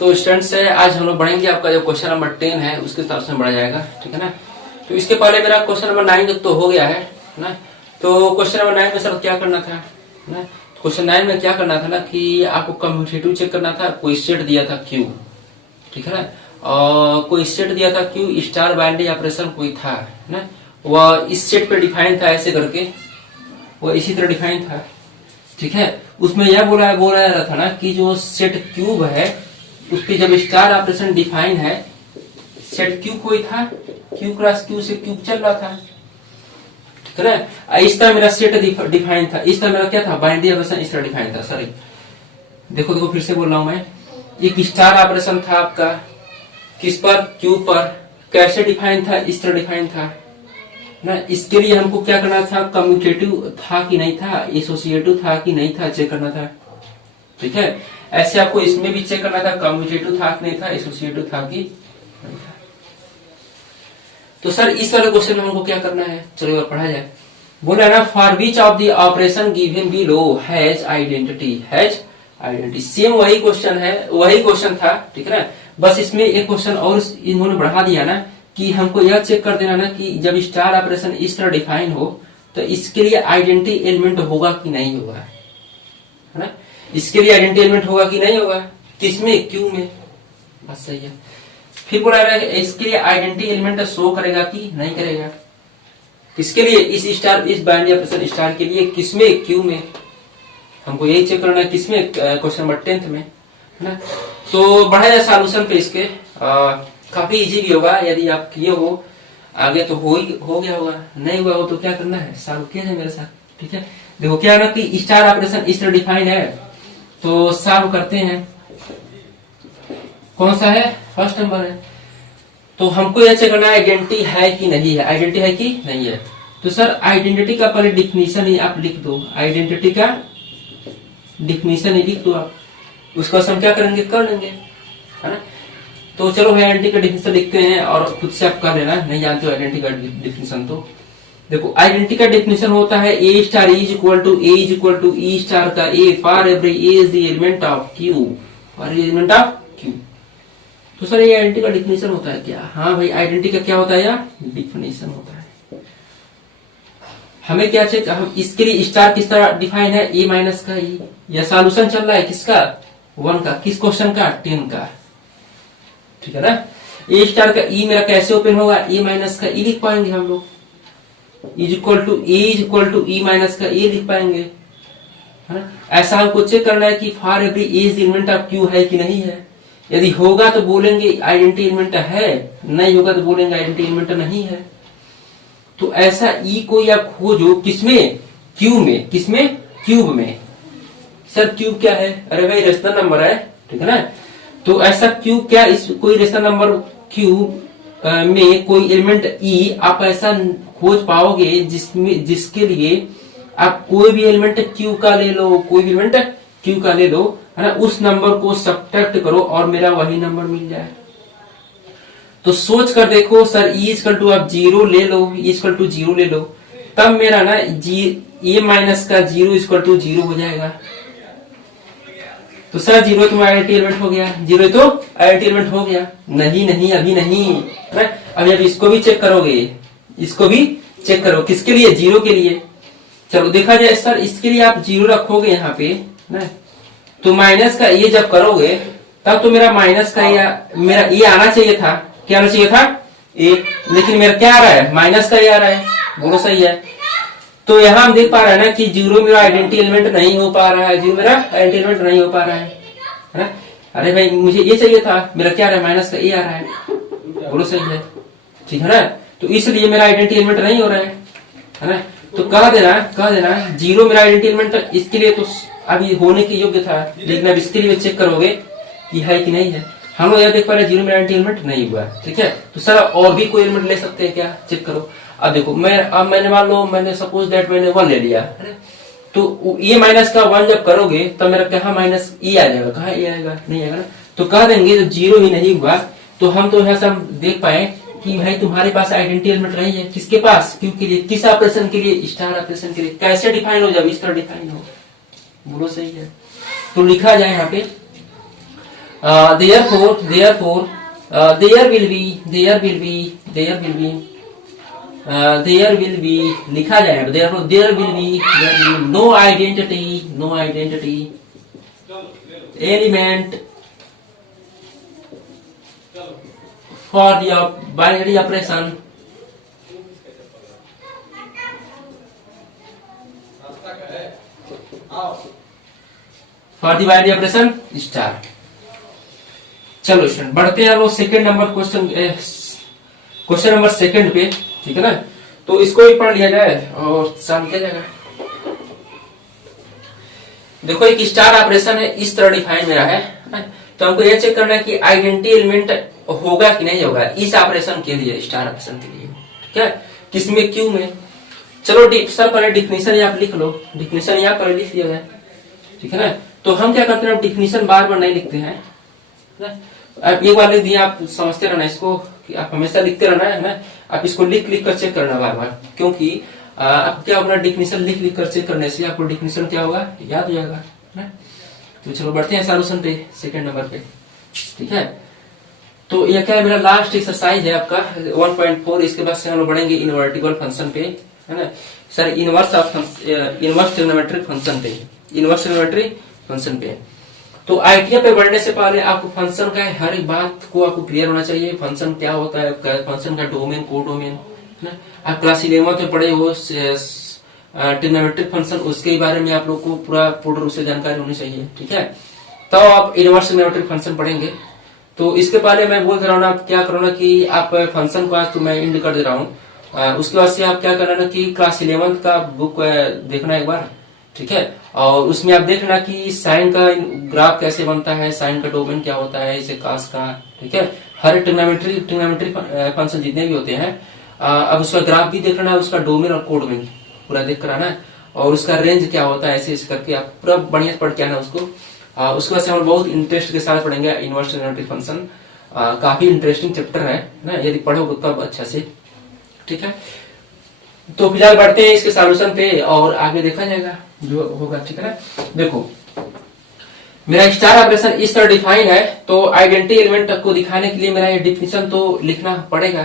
तो स्टूडेंट्स से आज हम लोग बढ़ेंगे। आपका जो क्वेश्चन नंबर 10 है उसके हिसाब से बढ़ा जाएगा, ठीक है ना। तो इसके पहले मेरा क्वेश्चन नंबर 9 तो हो गया है ना। तो क्वेश्चन नंबर 9 में सर क्या करना था ना, क्वेश्चन 9 में क्या करना था ना कि आपको कम्यूटेटिव चेक करना था। कोई सेट दिया था Q, ठीक है ना, और कोई सेट दिया था Q स्टार बाइनरी ऑपरेशन कोई था ना, वह इस सेट पे डिफाइन था ऐसे करके, वह इसी तरह डिफाइन था, ठीक है। उसमें यह बोला जा रहा था ना कि जो सेट क्यूब है उसके जब स्टार ऑपरेशन डिफाइन है, सेट क्यू कोई था, क्यू क्रॉस क्यू से क्यूब चल रहा था, ठीक है ना। इस तरह मेरा सेट डिफाइन था, इस तरह मेरा क्या था, बाइनरी ऑपरेशन इस तरह डिफाइन था। सॉरी, देखो फिर से बोल रहा हूं मैं। एक स्टार ऑपरेशन था आपका किस पर, क्यूब पर। कैसे डिफाइन था, इस तरह डिफाइन था ना। इसके लिए हमको क्या करना था, कम्यूटेटिव था कि नहीं था, एसोसिएटिव था कि नहीं था, चेक करना था, ठीक है। ऐसे आपको इसमें भी चेक करना था, कम्यूटेटिव था कि नहीं था, एसोसिएटिव था कि नहीं था। तो सर इस वाले क्वेश्चन में हमको क्या करना है, चलो और पढ़ा जाए। बोला है ना, for which of the operation given below has identity. Same वही क्वेश्चन है, वही क्वेश्चन था, ठीक है ना। बस इसमें एक क्वेश्चन और इन्होंने बढ़ा दिया ना कि हमको यह चेक कर देना ना कि जब स्टार ऑपरेशन इस तरह डिफाइन हो तो इसके लिए आइडेंटिटी एलिमेंट होगा कि नहीं होगा, है ना। इसके लिए आइडेंटिटी एलिमेंट होगा कि नहीं होगा, किसमें, क्यू में। बस सही है। फिर बोला रहा है इसके लिए आइडेंटिटी एलिमेंट शो करेगा कि नहीं करेगा, किसके लिए, इस बाइनरी ऑपरेशन स्टार के लिए, किसमें, क्यू में। हमको यही चेक करना है किसमें, क्वेश्चन नंबर 10 में, है ना। तो बढ़ा जाए सॉल्यूशन पे इसके। काफी इजी भी होगा यदि आप किए हो, आगे तो हो गया होगा, नहीं हुआ हो तो क्या करना है, सॉल्व किया जाए मेरे साथ, ठीक है। देखो क्या है ना कि स्टार ऑपरेशन इस तरह डिफाइन है, तो सॉल्व करते हैं। कौन सा है, फर्स्ट नंबर है। तो हमको यह चेक करना है आइडेंटिटी है कि नहीं है, आइडेंटिटी है कि नहीं है। तो सर आइडेंटिटी का पहले डिफिनीशन ही आप लिख दो, आइडेंटिटी का डिफिनीशन ही लिख दो आप, उसको हम क्या करेंगे, कर लेंगे, है ना। तो चलो आइडेंटिटी का डिफिनीशन लिखते हैं और खुद से आप कर लेना, नहीं जानते हो आइडेंटिटी का डिफिनीशन तो देखो। आइडेंटिटी का डिफिनीशन होता है ए star is equal to e star का a for every a is the element of Q, और एलिमेंट ऑफ क्यू। तो सर ये आइडेंटिटी का डिफिनीशन होता है क्या, हाँ भाई आइडेंटिटी का क्या होता है, या डिफिनीशन होता है। हमें क्या चेक, हम इसके लिए स्टार किस तरह डिफाइन है, ए माइनस का ई। यह सॉल्यूशन चल रहा है किसका, 1 का, किस क्वेश्चन का, 10 का, ठीक है ना। ए स्टार का ई मेरा कैसे ओपन होगा, ए माइनस का ई लिख पाएंगे हम लोग, is equal to e minus का ए लिख पाएंगे, है ना। ऐसा हमको चेक करना है कि for every a is element of Q है कि नहीं है। यदि होगा तो बोलेंगे आइडेंटिटी एलिमेंट है, नहीं होगा तो बोलेंगे आइडेंटिटी एलिमेंट नहीं है। तो ऐसा ई को या खोजो किसमें, क्यू में, किसमें, क्यूब में। सर क्यूब क्या है, अरे भाई रेशनल नंबर है, ठीक है ना। तो ऐसा क्यूब क्या, इस कोई रेशनल नंबर क्यूब में कोई एलिमेंट ई आप ऐसा खोज पाओगे जिसके लिए आप कोई भी एलिमेंट क्यू का ले लो, कोई भी एलिमेंट क्यू का ले लो, है ना, उस नंबर को सब्ट्रैक्ट करो और मेरा वही नंबर मिल जाए। तो सोच कर देखो सर, ई इक्वल टू आप 0 ले लो, ई इक्वल टू 0 ले लो, तब मेरा ना ए माइनस का 0 इक्वल टू 0 हो जाएगा। तो सर 0 तो आइडेंटिटी एलिमेंट हो गया, 0 तो आइडेंटिटी एलिमेंट हो गया, नहीं अभी नहीं, है। अभी आप इसको भी चेक करोगे, इसको भी चेक करो, किसके लिए, 0 के लिए। चलो देखा जाए सर, इसके लिए आप 0 रखोगे यहाँ पे ना, तो माइनस का ये जब करोगे तब तो मेरा माइनस का मेरा ये आना चाहिए था, क्या आना चाहिए था, ए, लेकिन मेरा क्या आ रहा है, माइनस का ये आ रहा है, बोलो सही है। तो यहाँ हम देख पा रहे हैं ना कि 0 मेरा आइडेंटिटी एलिमेंट नहीं हो पा रहा है, 0 मेरा आइडेंटिटी एलिमेंट नहीं हो पा रहा है ना। अरे भाई मुझे ये चाहिए था, मेरा क्या आ रहा है, माइनस का ए आ रहा है, बोलो सही है, ठीक है ना। तो इसलिए मेरा आइडेंटिटी एलिमेंट नहीं हो रहा है ना। तो कह देना 0 मेरा आइडेंटिटी एलिमेंट, इसके लिए तो अभी होने की योग्य था, लेकिन अब इसके लिए चेक करोगे कि है कि नहीं है। हम लोग यह देख पा रहे हैं 0 में आइडेंटिटी एलिमेंट नहीं हुआ, ठीक है। तो सर और भी कोई एलिमेंट ले सकते हैं क्या, चेक करो। अब देखो मैंने मान लो, मैंने सपोज दैट मैंने 1 ले लिया, तो ए माइनस का 1 जब करोगे तब मेरा कहा माइनस ई आ जाएगा, कहा ए आएगा, नहीं आएगा ना। तो कह देंगे जब 0 ही नहीं हुआ तो हम तो यहाँ से हम देख पाए कि भाई तुम्हारे पास आइडेंटिटी एलिमेंट नहीं है, किसके पास, क्यू के लिए, किस ऑपरेशन के लिए, स्टार ऑपरेशन के लिए। कैसे डिफाइन हो, जब इस तरह डिफाइन हो, बोलो सही है। तो लिखा जाए यहाँ पे therefore there will be लिखा जाएगा, therefore there will be no identity element for the binary operation star. चलो स्टूडेंट बढ़ते हैं लोग second number question number second पे, ठीक है ना। तो इसको भी पढ़ लिया जाए और सॉल्व किया जाएगा। देखो एक स्टार ऑपरेशन है, इस तरह डिफाइन मेरा है, तो हमको ये चेक करना है कि आइडेंटिटी एलिमेंट होगा कि नहीं होगा इस ऑपरेशन के लिए, स्टार ऑपरेशन के लिए, ठीक है। किसमें, क्यू में। चलो सर पहले डिफिनीशन यहाँ लिख लो, डिफिनीशन यहाँ पर लिख दिया जाए, ठीक है ना। तो हम क्या करते हैं, डिफिनीशन बार बार नहीं लिखते हैं, आप एक बार लिख दिया, आप समझते रहना इसको, कि आप हमेशा लिखते रहना है ना। आप इसको लिख लिख कर चेक करना बार बार, क्योंकि आप क्या होगा, डिफिनीशन लिख लिख कर चेक करने से आपको डिफिनीशन क्या होगा, याद हो जाएगा ना। तो चलो बढ़ते हैं सॉल्यूशन पे, सेकंड नंबर पे, ठीक है। तो यह क्या है, मेरा लास्ट एक्सरसाइज है आपका 1.4। इसके बाद से हम लोग बढ़ेंगे इनवर्टिबल फंक्शन पे, है ना सर, इनवर्स ट्रिग्नोमेट्रिक फंक्शन पे। तो आइडिया पे बढ़ने से पहले आपको फंक्शन का हर एक बात को आपको क्लियर होना चाहिए। फंक्शन क्या होता है, फंक्शन का डोमेन, कोडोमेन, है ना। आप क्लास 11 में पढ़े हो ट्रिग्नोमेट्रिक फंक्शन, उसके बारे में आप लोग को पूर्ण रूप से जानकारी होनी चाहिए, ठीक है। तो आप इनवर्स ट्रिग्नोमेट्रिक फंक्शन पढ़ेंगे। तो इसके पहले मैं बोल दे रहा हूँ ना, आप क्या करो ना कि आप फंक्शन को आज तो मैं इंड कर दे रहा हूँ। उसके बाद से आप क्या करना ना कि क्लास 11 का बुक देखना एक बार, ठीक है। और उसमें आप देखना कि साइन का ग्राफ कैसे बनता है, साइन का डोमेन क्या होता है, इसे कास का, ठीक है। हर ट्रिग्नोमेट्री फंक्शन जितने भी होते हैं, अब उसका ग्राफ भी देखना है, उसका डोमेन और कोडोमेन पूरा देख कर आना, और उसका रेंज क्या होता है, ऐसे करके आप पूरा बढ़िया पढ़ के आना उसको। उसके बाद से हम बहुत इंटरेस्ट के साथ पढ़ेंगे इनवर्स ट्रिग्नोमेट्री फंक्शन। काफी इंटरेस्टिंग चैप्टर है ना, यदि पढ़ोगे तब अच्छा से, ठीक है। तो फिलहाल बढ़ते हैं इसके सॉल्यूशन पे और आगे देखा जाएगा जो होगा, ठीक है ना। देखो मेरा स्टार ऑपरेशन इस तरह डिफाइन है, तो आइडेंटिटी एलिमेंट को दिखाने के लिए मेरा ये डिफिनीशन तो लिखना पड़ेगा।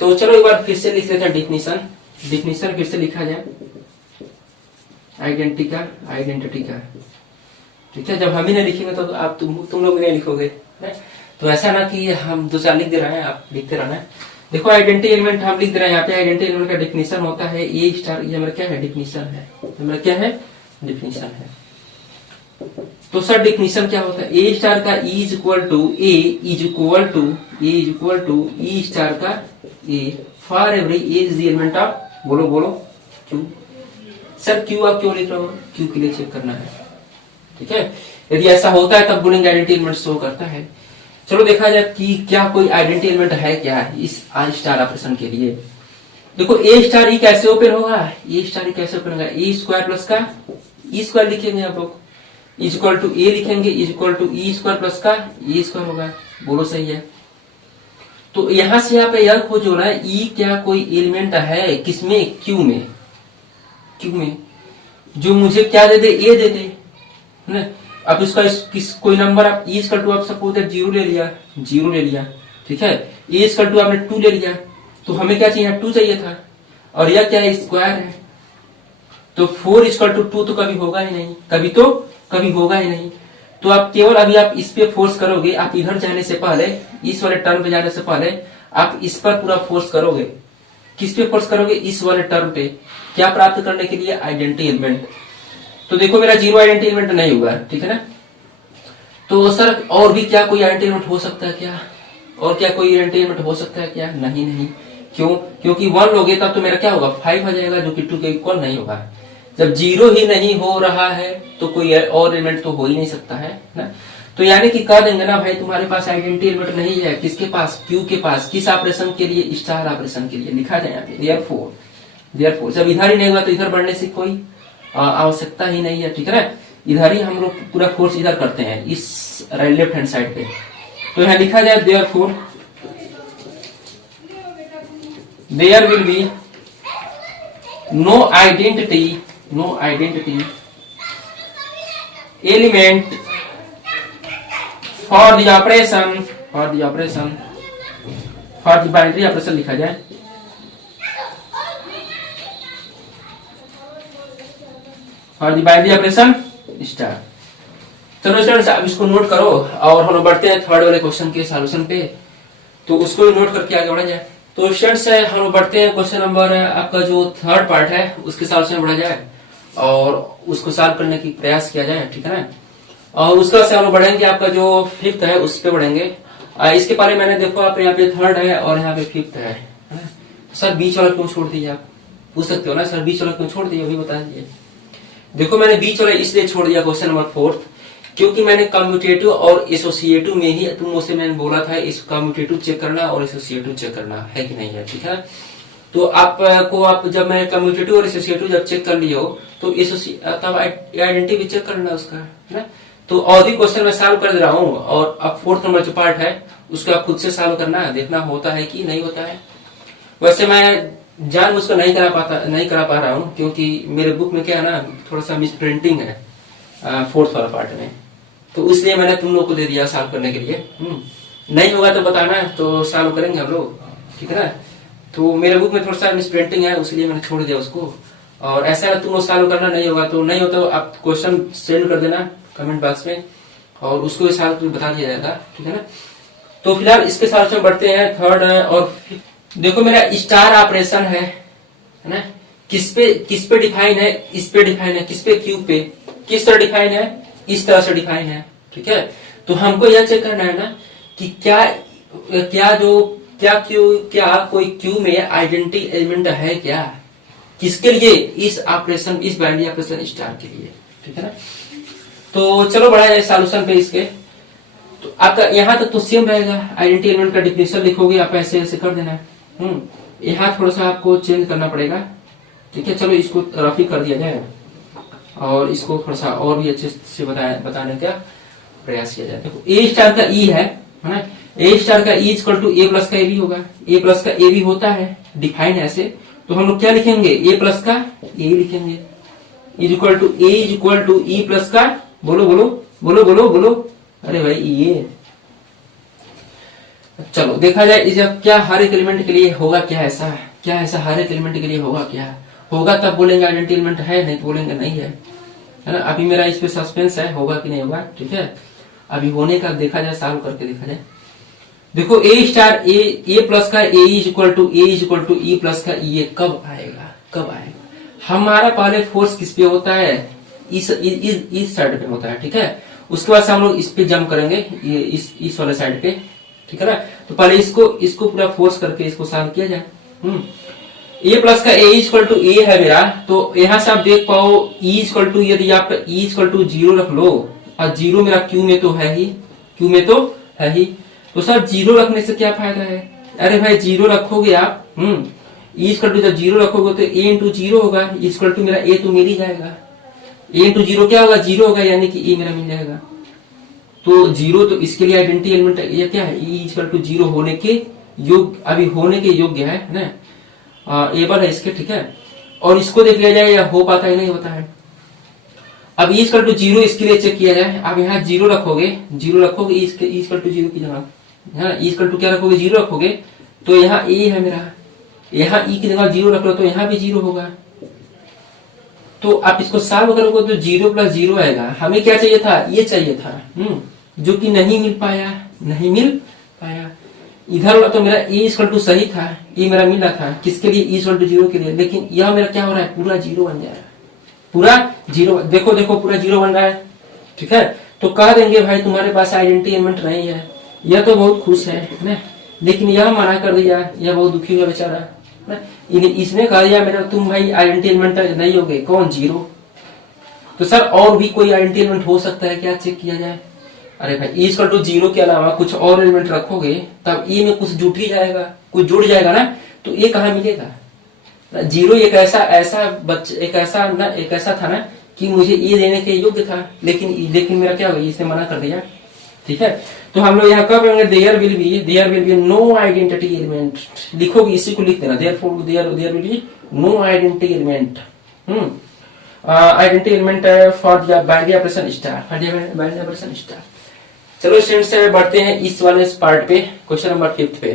तो चलो एक बार फिर से लिख लेते हैं डिफिनीशन फिर से लिखा जाए आइडेंटिटी का, ठीक है। जब हम ही नहीं लिखेंगे तो आप तुम लोग नहीं लिखोगे, तो ऐसा ना कि हम दो चार लिख दे रहे हैं, आप लिखते रहना है। देखो आइडेंटिटी एलिमेंट हम लिख दे रहे हैं यहाँ पे। आइडेंटिटी एलिमेंट का डिफिनीशन होता है ए स्टार, ये मेरा क्या है, डिफिनीशन है, मेरा क्या है, डिफिनीशन है। तो सर डिफिनीशन क्या होता है, ए स्टार का e is equal to e star का a for every a is the element of, बोलो क्यू। सर क्यू आप क्यों लिख रहे हो, क्यू के लिए चेक करना है, ठीक है। यदि ऐसा होता है तब बोलेंगे आइडेंटिटी एलिमेंट शो करता है। चलो देखा जाए कि क्या कोई आइडेंटिटी एलिमेंट है क्या इस आई स्टार ऑपरेशन के लिए। देखो ए स्टार ई कैसे ओपन होगा, ए स्टार ई कैसे ओपन होगा, ए स्क्वायर प्लस का ई स्क्वायर लिखेंगे आप लोग, इज इक्वल टू ए लिखेंगे, is equal to e square plus का ए स्क्वायर होगा, बोलो सही है। तो यहां से यहाँ पे यह खोजो ना, ई क्या कोई एलिमेंट है किसमें, क्यू में जो मुझे क्या दे दे, ए दे दे ना। अब इसका कोई नंबर आप ई स्क्वायर टू आप सपोज जीरो ले लिया, ठीक है। ए स्क्वायर टू आपने 2 ले लिया, तो हमें क्या चाहिए, 2 चाहिए था, और यह क्या है, स्क्वायर है। तो 4 स्क्वायर टू 2 तो कभी होगा ही नहीं, कभी होगा ही नहीं। तो आप केवल अभी आप इस पे फोर्स करोगे, आप इधर जाने से पहले, इस वाले टर्म पे जाने से पहले आप इस पर पूरा फोर्स करोगे। किस पे फोर्स करोगे, इस वाले टर्म पे। क्या प्राप्त करने के लिए, आइडेंटिटी एलिमेंट। तो देखो मेरा जीरो आइडेंटिटी एलिमेंट नहीं होगा, ठीक है ना। तो सर और भी क्या कोई आइडेंटिटी एलिमेंट हो सकता है क्या, और क्या कोई आइडेंटिटी एलिमेंट हो सकता है क्या, नहीं। क्यों, क्योंकि 1 लोगे तब तो मेरा क्या होगा, 5 आ जाएगा, जो कि 2 के इक्वल नहीं होगा। जब जीरो ही नहीं हो रहा है तो कोई और एलिमेंट तो हो ही नहीं सकता है ना। तो यानी कि कह देंगे ना भाई तुम्हारे पास आइडेंटिटी एलिमेंट नहीं है, किसके पास, क्यू के पास। किस ऑपरेशन के लिए, स्टार ऑपरेशन के लिए लिखा जाए यहाँ पे। देयरफॉर जब इधर ही नहीं हुआ तो इधर बढ़ने से कोई आवश्यकता ही नहीं है, ठीक है ना। इधर ही हम लोग पूरा फोर्स इधर करते हैं, इस लेफ्ट हैंड साइड पे। तो यहाँ लिखा जाए therefore there will be no identity element for the operation for the binary operation लिखा जाए। For the binary operation star. चलो स्टूडेंट्स अब इसको नोट करो और हम बढ़ते हैं थर्ड वाले क्वेश्चन के सॉल्यूशन पे, तो उसको भी नोट करके आगे बढ़ा जाए। तो स्टूडेंट्स हम बढ़ते हैं क्वेश्चन नंबर आपका जो थर्ड पार्ट है उसके सॉल्यूशन बढ़ा जाए और उसको सॉल्व करने की प्रयास किया जाए, ठीक है ना। और उसके बाद से हम बढ़ेंगे आपका जो फिफ्थ है उस पे बढ़ेंगे। इसके पहले मैंने देखो आप यहाँ पे थर्ड है और यहाँ पे फिफ्थ है ना? सर बीच वाला क्यों छोड़ दीजिए, आप पूछ सकते हो ना सर बीच वाला क्यों छोड़ दिया, अभी बता दीजिए। देखो मैंने बीच वाला इसलिए छोड़ दिया क्वेश्चन नंबर फोर्थ, क्योंकि मैंने कम्यूटेटिव और एसोसिएटिव में ही तुम मुझसे मैंने बोला था इस कम्यूटेटिव चेक करना और एसोसिएटिव चेक करना है कि नहीं है, ठीक है। तो आपको आप जब मैं कम्यूटेटिव और एसोसिएटिव जब चेक कर लियो तो तब आइडेंटिटी भी चेक करना उसका, है ना। तो और भी क्वेश्चन मैं सॉल्व कर दे रहा हूँ और अब फोर्थ नंबर जो पार्ट है उसको आप खुद से सॉल्व करना है, देखना होता है कि नहीं होता है। वैसे मैं जान मुझको नहीं करा पा रहा हूँ क्योंकि मेरे बुक में क्या है ना थोड़ा सा मिस प्रिंटिंग है फोर्थ वाला पार्ट में, तो इसलिए मैंने तुम लोग को दे दिया सॉल्व करने के लिए। नहीं होगा तो बताना तो सॉल्व करेंगे हम लोग, ठीक है ना। तो मेरे बुक में थोड़ा सा मिस प्रिंटिंग है इसलिए मैंने छोड़ दिया उसको। और ऐसा है तुम लोग सॉल्व करना, नहीं होगा तो आप क्वेश्चन सेंड कर देना कमेंट बॉक्स में और उसको सॉल्व बता दिया जाएगा, ठीक है ना। तो फिलहाल इसके साथ में बढ़ते हैं थर्ड और देखो मेरा स्टार ऑपरेशन है ना, किस पे डिफाइन है, इस पे डिफाइन है, किस पे क्यू पे, किस तरह डिफाइन है, इस तरह से डिफाइन है, ठीक है। तो हमको यह चेक करना है ना कि क्या कोई क्यू में आइडेंटिटी एलिमेंट है क्या, किसके लिए, इस ऑपरेशन इस बाइनरी ऑपरेशन स्टार के लिए, ठीक है ना। तो चलो बढ़ा जाए सॉल्यूशन पे इसके। तो आपका यहाँ तक तो सेम रहेगा, आइडेंटिटी एलिमेंट का डिफिनेशन लिखोगे आप ऐसे ऐसे कर देना है। यहाँ थोड़ा सा आपको चेंज करना पड़ेगा, ठीक है। चलो इसको रफ ही कर दिया जाए और इसको थोड़ा सा और भी अच्छे से बताने का प्रयास किया जाए। देखो ए स्टार का ई है ना, ए स्टार का e equal to a plus का ए भी होगा, ए प्लस का ए भी होता है डिफाइन ऐसे, तो हम लोग क्या लिखेंगे ए प्लस का ए लिखेंगे is equal to e plus का बोलो बोलो बोलो बोलो बोलो अरे भाई ये चलो देखा जाए इस क्या हर एक एलिमेंट के लिए होगा, क्या ऐसा हर एक एलिमेंट के लिए होगा, होगा तब बोलेंगे आइडेंटिटी एलिमेंट है, नहीं तो बोलेंगे नहीं है ना। अभी मेरा इस पे सस्पेंस है होगा कि नहीं होगा, ठीक है। अभी होने का देखा जाए, सॉल्व करके देखा जाए। देखो ए स्टार ए प्लस का a is equal to e plus का ये कब आएगा, हमारा पहले फोर्स किस पे होता है, इस साइड पे होता है, ठीक है। उसके बाद से हम लोग इस पे जंप करेंगे ये इस वाले साइड पे, ठीक है ना। तो पहले इसको पूरा फोर्स करके इसको सॉल्व किया जाए। ए प्लस का ए इक्वल टू ए है मेरा, तो यहाँ से आप देख पाओ ई इक्वल टू, यदि आप ई इक्वल टू 0 रख लो और 0 मेरा क्यू में तो है ही, तो सर 0 रखने से क्या फायदा है, अरे भाई 0 रखोगे आप, ई इक्वल टू जब 0 रखोगे तो ए इंटू 0 होगा, इक्वल टू मेरा ए तो मिल ही जाएगा, ए इंटू 0 क्या होगा 0 होगा, यानी कि ए मेरा मिल जाएगा। तो 0 तो इसके लिए आइडेंटिटी एलिमेंट ये क्या है, ई इक्वल टू 0 होने के योग्य, अभी होने के योग्य है ना, एबल है इसके, ठीक है। और इसको देख लिया जाए या हो पाता है नहीं होता है। अब ई इक्वल टू 0 इसके लिए चेक किया जाए, अब यहाँ 0 रखोगे ई इक्वल टू 0 की जगह है ना, ई इक्वल टू क्या रखोगे 0 रखोगे, तो यहाँ ए है मेरा, यहाँ ई की जगह 0 रख लो तो यहाँ भी 0 होगा। तो आप इसको सॉल्व करोगे तो 0 प्लस 0 आएगा। हमें क्या चाहिए था, ये चाहिए था, जो कि नहीं मिल पाया। इधर वाला तो मेरा ए इक्वल टू सही था, ये मेरा मिला था किसके लिए, ई इक्वल टू 0 के लिए, लेकिन यह मेरा क्या हो रहा है, पूरा 0 बन जाएगा, पूरा 0। देखो पूरा 0 बन रहा है, ठीक है। तो कह देंगे भाई तुम्हारे पास आइडेंटिटी एलिमेंट नहीं है, यह तो बहुत खुश है ना, लेकिन यह मना कर दिया, यह बहुत दुखी हुआ बेचारा, इसने कह दिया मेरा तुम भाई आइडेंटिटी एलिमेंट नहीं होगे, कौन 0। तो सर और भी कोई आइडेंटिटी एलिमेंट हो सकता है क्या, चेक किया जाए। अरे भाई ई इक्वल टू 0 के अलावा कुछ और एलिमेंट रखोगे तब ई में कुछ जुट ही जाएगा, कुछ जुड़ जाएगा ना, तो ये कहाँ मिलेगा। 0 एक ऐसा था ना कि मुझे ये देने के योग्य था, लेकिन मेरा क्या हो गया, इसने मना कर दिया, ठीक है। तो हम लोग यहाँ कब रहेंगे, there will be no identity element, लिखोगे इसी को लिख देना, there will be no identity element, identity element for the binary operation star, चलो स्टूडेंट्स से बढ़ते हैं इस वाले पार्ट पे, क्वेश्चन नंबर 5 पे,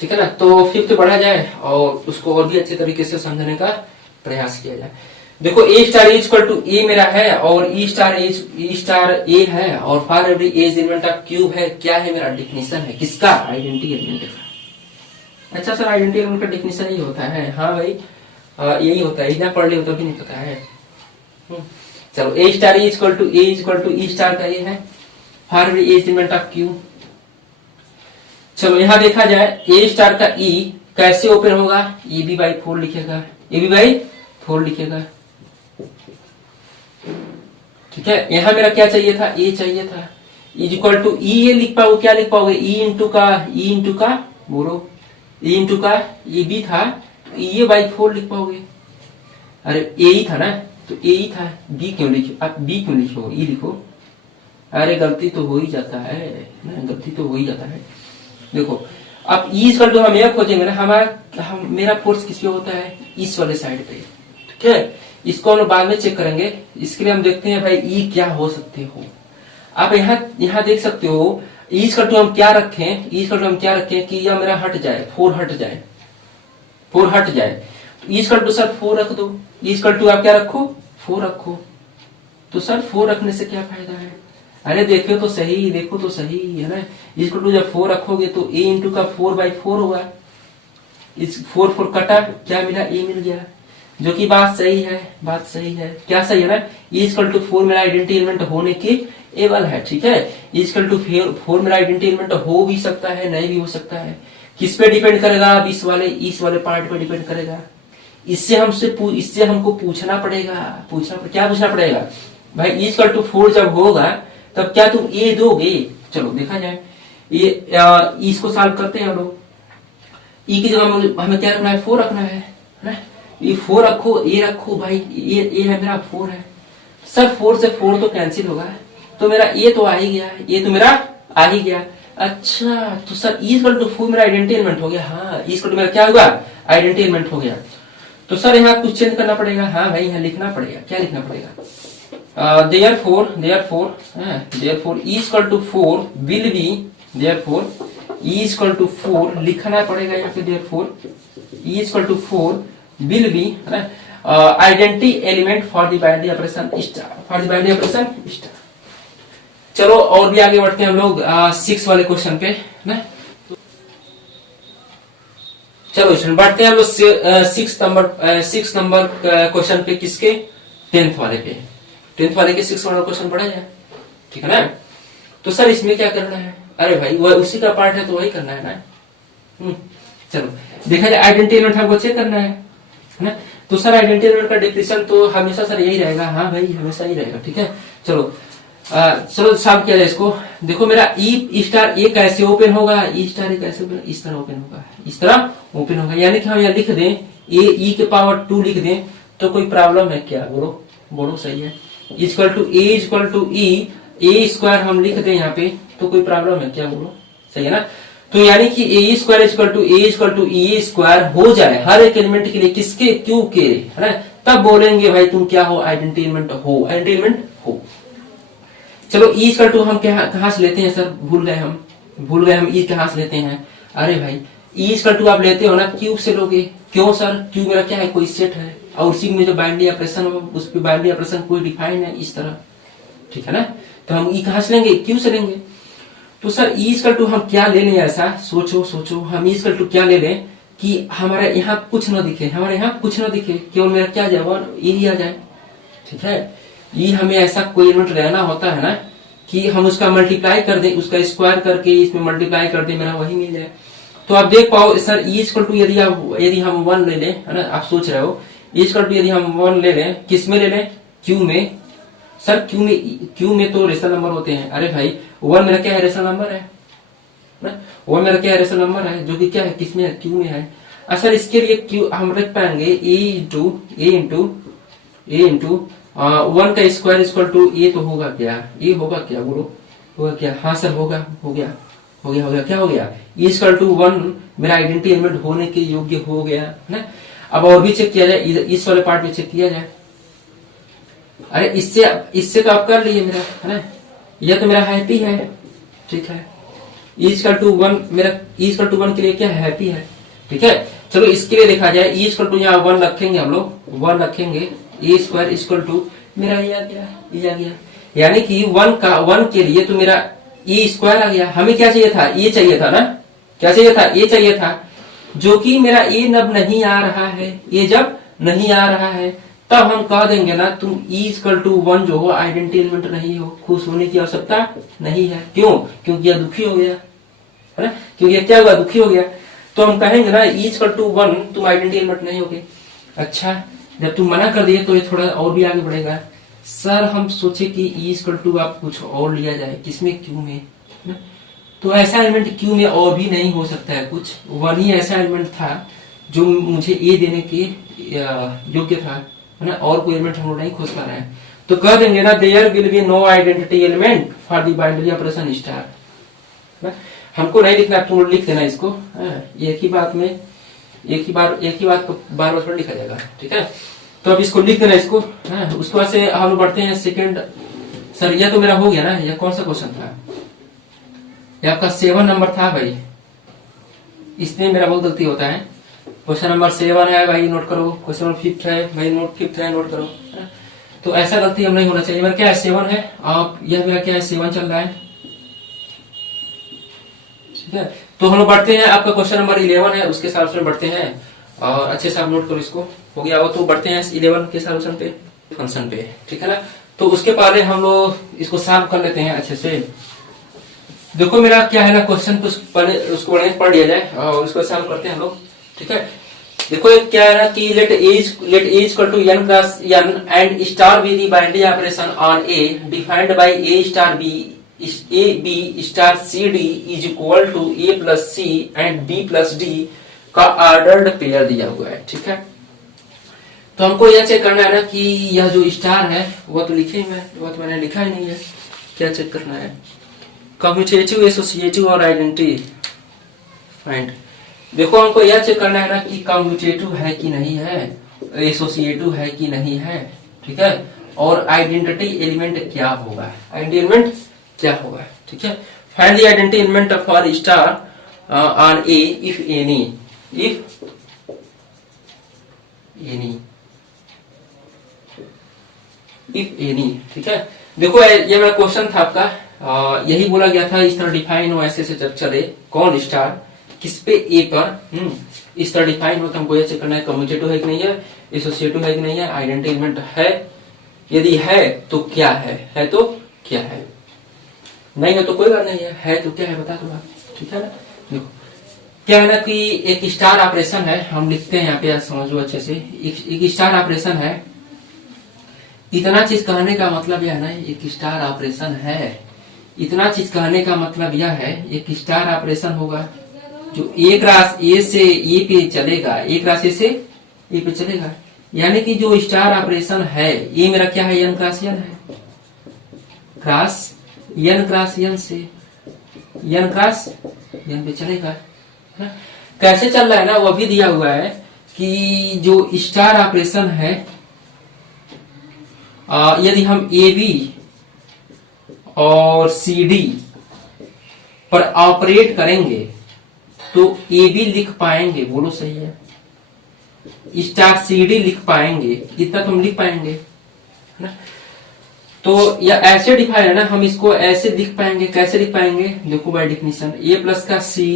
ठीक है ना। तो 5 बढ़ा जाए और उसको और भी अच्छे तरीके से समझने का प्रयास किया जाए। देखो a star is equal to a मेरा है और ई स्टार ए है और for every as element of Q है। क्या है मेरा डेफिनेशन है किसका? आइडेंटिटी एलिमेंट का। अच्छा सर आइडेंटिटी एलिमेंट का डेफिनेशन यही होता है? हाँ भाई यही होता है, इतना पढ़ लियो तो भी नहीं पता है। चलो a star is equal to e star का ये है for every as element of cube. चलो यहां देखा जाए ए स्टार का ई कैसे ओपन होगा? ए बी बाई 4 लिखेगा, ए बी बाई 4 लिखेगा, ठीक है। यहां मेरा क्या चाहिए था? ए चाहिए था। इज इक्वल टू ई ये लिख पाओगे, क्या लिख पाओगे? ई इंटू का बोलो, ई इंटू का ये बी था, ये बाई 4 लिख पाओगे। अरे ए ही था ना, तो ए ही था, बी क्यों लिखो? आप बी क्यों लिखो? ई लिखो। अरे गलती तो हो ही जाता है ना, गलती तो हो ही जाता है। देखो अब ई इक्वल टू हम यह खोजेंगे ना, मेरा फोर्स किस पे होता है? इस वाले साइड पे, ठीक है। इसको हम बाद में चेक करेंगे, इसके लिए हम देखते हैं भाई ई क्या हो सकते हो। आप यहाँ देख सकते हो ई इक्वल टू हम क्या रखें, ई इक्वल टू हम क्या रखें कि यह मेरा हट जाए, 4 हट जाए, 4 हट जाए। ई इक्वल टू सर 4 रख दो, ई इक्वल टू आप क्या रखो? 4 रखो। तो सर 4 रखने से क्या फायदा है? अरे देखो तो सही, देखो तो सही है ना। इसको टू जब 4 रखोगे तो ए इंटू का 4 बाई 4 होगा। इस 4 कटा, क्या मिला? ए मिल गया, जो कि बात सही है, बात सही है। क्या सही है ना? इक्वल टू 4 मेरा आइडेंटिटी एलिमेंट होने के एबल है, ठीक है। इक्वल टू 4 मेरा आइडेंटिटी एलिमेंट हो भी सकता है, नहीं भी हो सकता है। किस पे डिपेंड करेगा? अब इस वाले पार्ट पे डिपेंड करेगा। इससे हमको पूछना पड़ेगा, क्या पूछना पड़ेगा भाई? इक्वल टू 4 जब होगा तब क्या तुम ए दोगे? चलो देखा जाए, ये इसको सॉल्व करते हैं हम लोग। ई की जगह हमें क्या रखना है? 4 रखना है ना। ये 4 रखो, ए रखो भाई, ये है मेरा 4 है। सर 4 से 4 तो कैंसिल होगा, तो मेरा ए तो आ ही गया, ये तो मेरा आ ही गया। अच्छा तो सर ई इक्वल टू 4 मेरा आइडेंटिटी एलिमेंट हो गया। हाँ ई इक्वल टू मेरा क्या होगा? आइडेंटिटी एलिमेंट हो गया। तो सर यहाँ कुछ चेंज करना पड़ेगा। हाँ भाई यहाँ लिखना पड़ेगा, क्या लिखना पड़ेगा? therefore e equal to 4 will be, therefore e equal to 4 लिखना पड़ेगा यहाँ पे। therefore e equal to 4 will be identity element for the binary operation star। चलो और भी आगे बढ़ते हैं हम लोग 6 वाले क्वेश्चन पे ना। चलो बढ़ते हैं हम लोग 6 नंबर क्वेश्चन पे, किसके? 10th वाले पे। 10th वाले के 6 वाला क्वेश्चन पढ़ा जाए, ठीक है ना। तो सर इसमें क्या करना है? अरे भाई वह उसी का पार्ट है तो वही करना है ना। चलो देखा जाए, आइडेंटिटी एलिमेंट हमको चेक करना है ना। तो सर आइडेंटिटी एलिमेंट का डेफिनेशन तो हमेशा सर यही रहेगा। हाँ भाई हमेशा ही रहेगा, ठीक है। चलो चलो सॉल्व किया जाए इसको। देखो मेरा ई स्टार ए कैसे ओपन होगा? ई स्टार ए कैसे ओपन? इस तरह ओपन होगा, इस तरह ओपन होगा। यानी कि हम यहाँ लिख दें ए ई के पावर 2 लिख दें तो कोई प्रॉब्लम है क्या? बोलो सही है। इक्वल टू ए स्क्वायर हम लिख दें यहाँ पे तो कोई प्रॉब्लम है क्या? बोलो सही है ना। तो यानी कि a square equal to e square हो जाए हर एक एलिमेंट के लिए, किसके? क्यू के, है ना। तब बोलेंगे भाई तुम क्या हो? आइडेंटिटी एलिमेंट हो। चलो ई इक्वल टू हम कहाँ से लेते हैं सर? भूल गए हम ई कहाँ से लेते हैं? अरे भाई ई इक्वल टू आप लेते हो ना क्यूब से लोगे। क्यों सर? क्यूब मेरा क्या है? कोई सेट है और उसी में जो बाइनरी ऑपरेशन हो उस पर बाइनरी ऑपरेशन कोई डिफाइन है इस तरह, ठीक है ना। तो हम ई कहाँ से लेंगे? क्यू से लेंगे। तो सर ई इक्वल टू हम क्या ले लें? ऐसा सोचो हम ई इक्वल टू क्या ले लें कि हमारे यहाँ कुछ न दिखे, केवल मेरा क्या जाए? ई आ जाए, ठीक है। ये हमें ऐसा कोई एलिमेंट रहना होता है ना कि हम उसका मल्टीप्लाई कर दें, उसका स्क्वायर करके इसमें मल्टीप्लाई कर दें, मेरा वही मिल जाए। तो आप देख पाओ सर ई इक्वल टू यदि हम 1 ले लें, है ना। आप सोच रहे हो ई इक्वल टू यदि हम 1 ले लें, किस में ले लें? क्यू में। सर क्यू में तो रेशनल नंबर होते हैं। अरे भाई 1 मेरा क्या है? रेशनल नंबर है ना। 1 मेरा क्या है? रेशनल नंबर है, जो कि क्या है? किसमें है? क्यू में है। अच्छा इसके लिए क्यू हम रख पाएंगे ए इंटू 1 का स्क्वायर इक्वल टू ए तो होगा क्या? ए होगा क्या? बोलो होगा क्या? हाँ सर होगा, हो गया। क्या हो गया? ई इक्वल टू 1 मेरा आइडेंटिटी एलिमेंट होने के योग्य हो गया, है ना। अब और भी चेक किया जाए, इस वाले पार्ट में चेक किया जाए। अरे इससे तो आप कर लिए मेरा, है ना। यह तो मेरा हैप्पी है, ठीक है। E=1 मेरा E=1 के लिए क्या है, हैप्पी है, ठीक है। चलो इसके लिए देखा जाए, E= यहाँ 1 रखेंगे हम लोग, 1 रखेंगे, A² मेरा ये आ गया, ये आ गया। यानी कि 1 के लिए तो मेरा E² आ गया। हमें क्या चाहिए था, ये चाहिए था ना, क्या चाहिए था, ये चाहिए था, जो कि मेरा ए नब नहीं आ रहा है। ये जब नहीं आ रहा है तब हम कह देंगे ना, तुम E=1 जो हो आइडेंटिटी एलिमेंट नहीं हो, खुश होने की आवश्यकता नहीं है। क्यों? क्योंकि यह दुखी हो गया, है ना, क्योंकि यह क्या हुआ, दुखी हो गया। तो हम कहेंगे ना E=1 तुम आइडेंटिटी एलिमेंट नहीं होगे। अच्छा, जब तुम मना कर दिए तो ये थोड़ा और भी आगे बढ़ेगा। सर हम सोचे कि E= आप कुछ और लिया जाए, किसमें, क्यू में, ना? तो ऐसा एलिमेंट क्यू में और भी नहीं हो सकता है कुछ, 1 ही ऐसा एलिमेंट था जो मुझे ए देने के योग्य था, है ना, और कोई एलिमेंट हम लोग नहीं खोज पा रहे हैं। तो कह देंगे ना, there will be no identity element for the binary operation star. हमको नहीं लिखना, तुम लिख देना इसको, एक ही बात में एक ही बात को बार बार थोड़ा लिखा जाएगा, ठीक है। तो अब इसको लिख देना इसको, उसके बाद से हम बढ़ते हैं सेकंड। सर यह तो मेरा हो गया ना, यह कौन सा क्वेश्चन था, ये आपका 7 नंबर था भाई। इसमें मेरा बहुत गलती होता है। क्वेश्चन नंबर 7 है भाई, नोट करो। क्वेश्चन नंबर 5 है भाई, 5th है, नोट करो। तो ऐसा गलती हम नहीं होना चाहिए। मेरा क्या है, 7 है, आप यह मेरा क्या है, 7 चल रहा है, ठीक है। तो हम लोग बढ़ते हैं, आपका क्वेश्चन नंबर 11 है, उसके सॉल्यूशन बढ़ते हैं, और अच्छे से आप नोट करो इसको, हो गया वो। तो बढ़ते हैं 11 के सॉल्यूशन पे, फंक्शन पे, ठीक है ना। तो उसके पहले हम लोग इसको सॉल्व कर लेते हैं अच्छे से। देखो मेरा क्या है ना, क्वेश्चन कुछ पहले उसको पढ़ लिया जाए और उसको सॉल्व करते हैं हम लोग, ठीक है। देखो एक क्या है ना कि let A=n cross n and star be the binary operation on A defined by A star c d is equal to A plus c and B plus d का ऑर्डर्ड पेयर दिया हुआ है, ठीक है। तो हमको यह चेक करना है ना कि यह जो स्टार है वह तो लिखे ही मैं, वह तो मैंने लिखा ही नहीं है, क्या चेक करना है, कम्यूटेटिव, एसोसिएटिव और आइडेंटिटी फाइंड। देखो हमको यह चेक करना है ना कि कम्यूटेटिव है कि नहीं है, एसोसिएटिव है कि नहीं है, ठीक है, और आइडेंटिटी एलिमेंट क्या होगा, आइडेंटिटी एलिमेंट क्या होगा, ठीक है। Find the identity element for star on A if any, if any, ठीक है। देखो ये मेरा क्वेश्चन था आपका, यही बोला गया था, इस तरह डिफाइन हो, ऐसे जब चले कौन स्टार किस पे, ए पर, इस तरह डिफाइन हो। तो हमको यह चेक करना है कम्यूटेटिव है कि नहीं है, एसोसिएटिव है कि नहीं है, आइडेंटिटी एलिमेंट है, यदि है तो क्या है तो क्या है, नहीं है तो कोई बात नहीं है तो क्या है बता दो आप, ठीक है ना। देखो क्या है ना कि एक स्टार ऑपरेशन है, हम लिखते हैं यहाँ पे, समझो अच्छे से। एक स्टार ऑपरेशन है, इतना चीज कहने का मतलब यह है ना, एक स्टार ऑपरेशन है, इतना चीज कहने का मतलब यह है, एक स्टार ऑपरेशन होगा जो एक क्रॉस ए से ए पे चलेगा, एक क्रॉस ए से ए पे चलेगा। यानी कि जो स्टार ऑपरेशन है, ये मेरा क्या है, n क्रॉस n है, n क्रॉस n से n क्रॉस n पे चलेगा, है? कैसे चल रहा है ना, वो भी दिया हुआ है कि जो स्टार ऑपरेशन है, यदि हम ए बी और सी डी पर ऑपरेट करेंगे तो ए बी लिख पाएंगे, बोलो सही है, स्टार सी डी लिख पाएंगे, इतना तो हम लिख पाएंगे, है ना। तो यह ऐसे डिफाइन है ना, हम इसको ऐसे लिख पाएंगे, कैसे लिख पाएंगे, देखो बाय डिफिनीशन, ए प्लस का सी,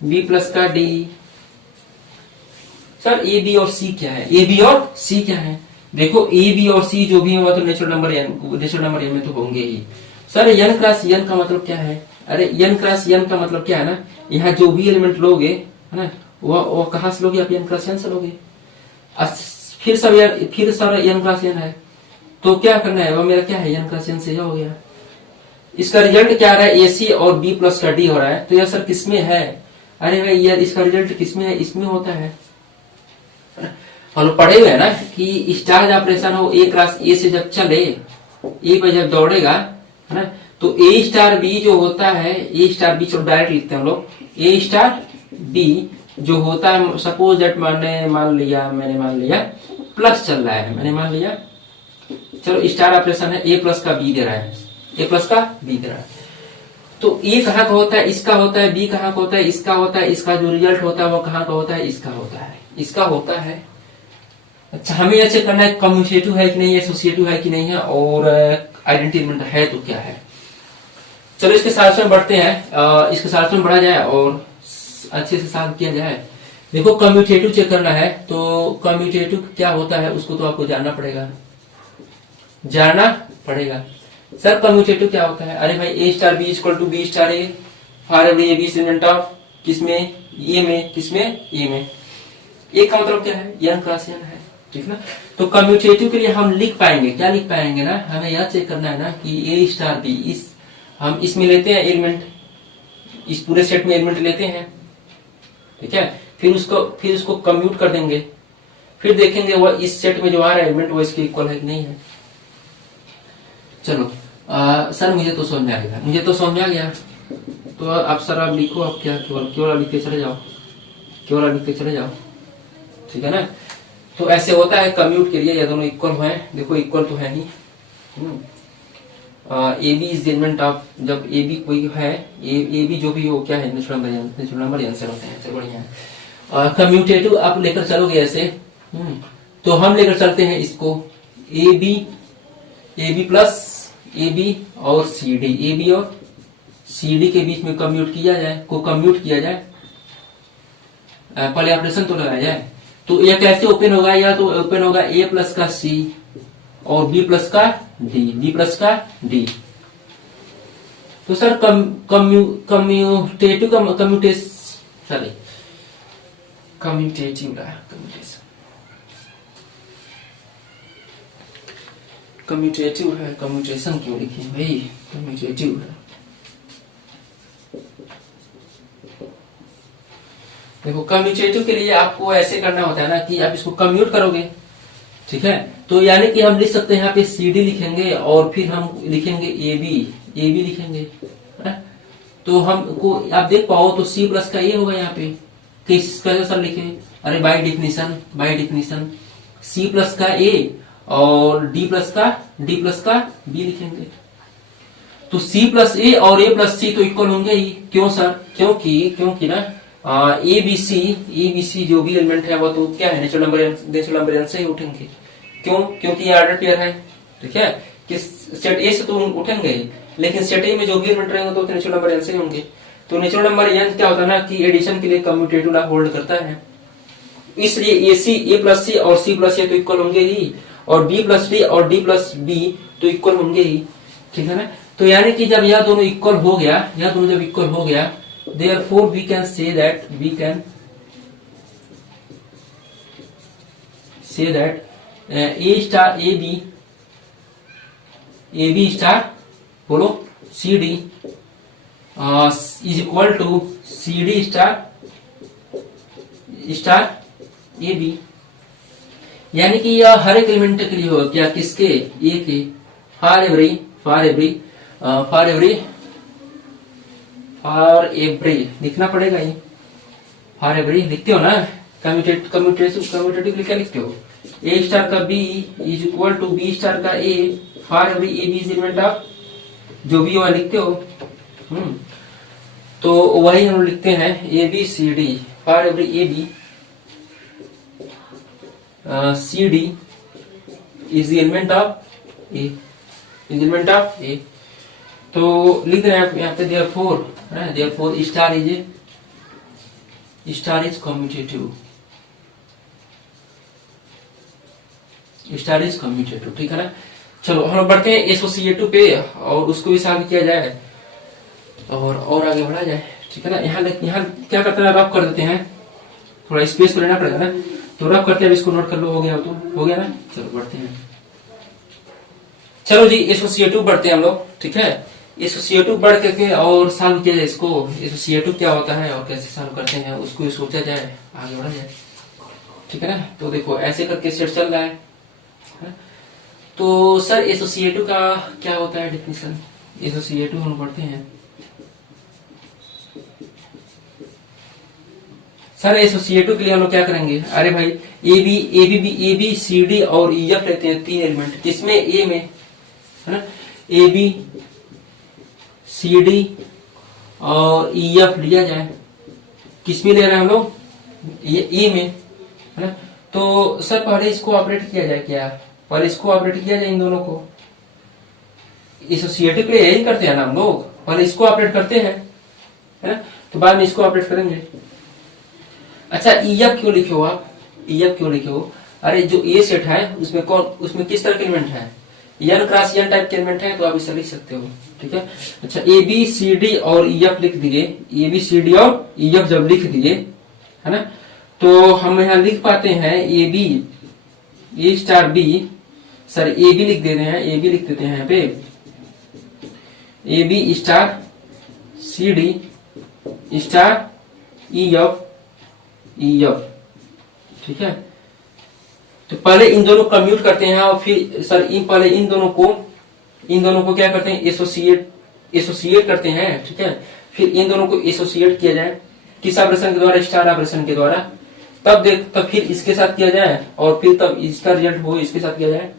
बी प्लस का डी। सर ए बी और सी क्या है, ए बी और सी क्या है, देखो ए बी और सी जो भी है वो तो नेचुरल नंबर एन में तो होंगे ही। सर n क्रॉस n का मतलब क्या है, अरे n क्रॉस n का मतलब क्या है ना, यहाँ जो भी एलिमेंट लोगे, है ना, वो कहां से लोगे आप, n क्रॉस n से लोगे। फिर सर n क्रॉस n है, तो क्या करना है, वो मेरा क्या है, n क्रॉस n से हो गया। इसका रिजल्ट क्या आ रहा है, AC और B प्लस का D हो रहा है, तो यह सर किसमें है, अरे भाई यह इसका रिजल्ट किसमें है, इसमें होता है। हम लोग पढ़े हुए हैं ना कि स्टार ऑपरेशन हो, ए क्रॉस ए से जब चले, ए पे जब दौड़ेगा, है ना, तो ए स्टार बी जो होता है, ए स्टार बी, चलो डायरेक्ट लिखते हैं हम लोग, ए स्टार बी जो होता है, सपोज दैट मैंने मान लिया प्लस चल रहा है, मैंने मान लिया, चलो स्टार ऑपरेशन है, ए प्लस का बी दे रहा है, ए प्लस का बी दे रहा है। तो ए कहाँ का होता है, इसका होता है, बी कहाँ का होता है, इसका होता है, इसका जो रिजल्ट होता है वो कहाँ का होता है, इसका होता है, इसका होता है। अच्छा, हमें यह चेक करना है कम्यूटेटिव है कि नहीं, एसोसिएटिव है कि नहीं है, और आइडेंटिटी एलिमेंट है तो क्या है। चलो इसके साथ में बढ़ते हैं, इसके साथ में बढ़ा जाए और अच्छे से सॉल्व किया जाए। देखो कम्यूटेटिव चेक करना है, तो कम्यूटेटिव क्या होता है उसको तो आपको जानना पड़ेगा, सर कम्यूटेटिव क्या होता है। अरे भाई a star b equal to b star a for every a b element of किसमें, ए में, किसमें, ए में। ए का मतलब क्या है, एन क्रॉस एन है, ठीक ना। तो कम्यूटेटिव के लिए हम लिख पाएंगे, क्या लिख पाएंगे ना, हमें यह चेक करना है ना कि ए स्टार बी, इस हम इसमें लेते हैं एलिमेंट, इस पूरे सेट में एलिमेंट लेते हैं, ठीक है। फिर उसको कम्यूट कर देंगे, फिर देखेंगे वो इस सेट में जो आ रहा है एलिमेंट वो इसके इक्वल है कि नहीं है। चलो सर मुझे तो समझ में आ गया, मुझे तो समझ में आ गया। तो अब सर आप लिखो, आप क्या केवल लिख के चले जाओ, केवल लिख के चले जाओ, ठीक है ना। तो ऐसे होता है कम्यूट के लिए, ये दोनों इक्वल है, देखो इक्वल तो है ही। A b is element of, जब ए बी कोई है, ए बी जो भी हो क्या है, नेचुरल नंबर आंसर होते हैं, चलो बढ़िया है। कम्यूटेटिव आप लेकर चलोगे ऐसे, तो हम लेकर चलते हैं इसको a b plus a b और सी डी, ए बी और सी डी के बीच में कम्यूट किया जाए, पहले ऑपरेशन तो लगाया जाए। तो ये कैसे ओपन होगा, या तो ओपन होगा ए प्लस का सी और बी प्लस का डी, तो सर कम्यूटेटिव है, कम्यूटेशन क्यों लिखे भाई, कम्यूटेटिव है। देखो कम्यूटेटिव के लिए आपको ऐसे करना होता है ना कि आप इसको कम्यूट करोगे, ठीक है। तो यानी कि हम लिख सकते हैं यहाँ पे सी डी लिखेंगे और फिर हम लिखेंगे ए बी लिखेंगे, है? तो हमको आप देख पाओ तो सी प्लस का ए होगा यहाँ पे, कैसे सर लिखे, अरे बाय डिफिनीशन सी प्लस का ए और डी प्लस का बी लिखेंगे। तो सी प्लस ए और ए प्लस सी तो इक्वल होंगे ही, क्यों सर, क्योंकि ना ए बी सी जो भी एलिमेंट है वो तो क्या है, नेचुरल नंबर एन से ही उठेंगे। क्यों, क्योंकि ये ऑर्डर पेयर है, ठीक है। कि सेट ए से तो उठेंगे, लेकिन सेट ए में जो भी एलिमेंट रहेंगे तो नेचुरल नंबर एन से ही होंगे। तो नेचुरल नंबर एन क्या होता है ना कि एडिशन के लिए कम्यूटेटिव होल्ड करता है, इसलिए ए प्लस सी और सी प्लस ए तो इक्वल होंगे ही, और बी प्लस डी और डी प्लस बी तो इक्वल होंगे ही, ठीक है ना। तो यानी कि जब यह दोनों इक्वल हो गया, therefore we can say that a star a b star बोलो c d is equal to c d star a b, यानी कि यह हर एक एलिमेंट के लिए होगा, क्या, किसके, ए के, फॉर एवरी लिखना पड़ेगा, ये फॉर एवरी लिखते हो ना, कम्यूटेटिव क्या लिखते हो, ए स्टार का b is equal to b star का a for every a b is element of जो भी हो लिखते हो। तो वही हम लिखते हैं a b c d for every a b c d is element of a, तो लिख रहे हैं यहाँ पे देयरफॉर स्टार इज कम्यूटेटिव, ठीक है ना। चलो हम बढ़ते हैं एसोसिएटिव पे और उसको भी सॉल्व किया जाए और आगे बढ़ा जाए, ठीक है ना। यहाँ क्या करते हैं, रफ कर देते हैं, थोड़ा स्पेस को लेना पड़ेगा ना, तो रफ करते हैं, इसको नोट कर लो, हो गया ना। चलो बढ़ते हैं, चलो जी एसोसिएटिव बढ़ते हैं हम लोग, ठीक है। एसोसिएटिव बढ़ करके और सॉल्व किया जाए इसको, एसोसिएटिव क्या होता है और कैसे सॉल्व करते हैं उसको सोचा जाए, आगे बढ़ा जाए, ठीक है ना। तो देखो ऐसे करके सेट चल रहा है। तो सर एसोसिएटिव का क्या होता है डेफिनेशन, एसोसिएटिव हम पढ़ते हैं। सर एसोसिएटिव के लिए हम लोग क्या करेंगे, अरे भाई ए बी सी डी और ई एफ लेते हैं, तीन एलिमेंट, किसमें, ए में, है ना। सी डी और ई एफ लिया जाए, किस में ले रहे हैं हम लोग, ई में, है ना। तो सर पहले इसको ऑपरेट किया जाए, क्या पहले इसको ऑपरेट किया जाए, इन दोनों को एसोसिएटिव के लिए यही करते हैं ना हम लोग, पहले इसको ऑपरेट करते हैं, है ना, तो बाद में इसको ऑपरेट करेंगे। अच्छा ई एफ क्यों लिखे हो आप, ई एफ क्यों लिखे हो, अरे जो ए सेट है उसमें कौन, उसमें किस तरह के एलिमेंट है, एन क्रॉस एन टाइप के एलिमेंट है, तो आप इसे लिख सकते हो, ठीक है। अच्छा ए बी सी डी और ई एफ लिख दिए, ए बी सी डी और ई एफ जब लिख दिए, है ना, तो हम यहाँ लिख पाते हैं a b, a star b, sir a b लिख देते हैं, ए बी लिख देते हैं यहाँ पे, a b star c d star e f, e f, ठीक है। तो पहले इन दोनों को कम्यूट करते हैं और फिर सर पहले इन दोनों को क्या करते हैं, एसोसिएट करते हैं, ठीक है। फिर इन दोनों को एसोसिएट किया जाए किस ऑपरेशन के द्वारा, स्टार ऑपरेशन के द्वारा, तब फिर इसके साथ किया जाए और फिर तब इसका रिजल्ट हो इसके साथ किया जाए।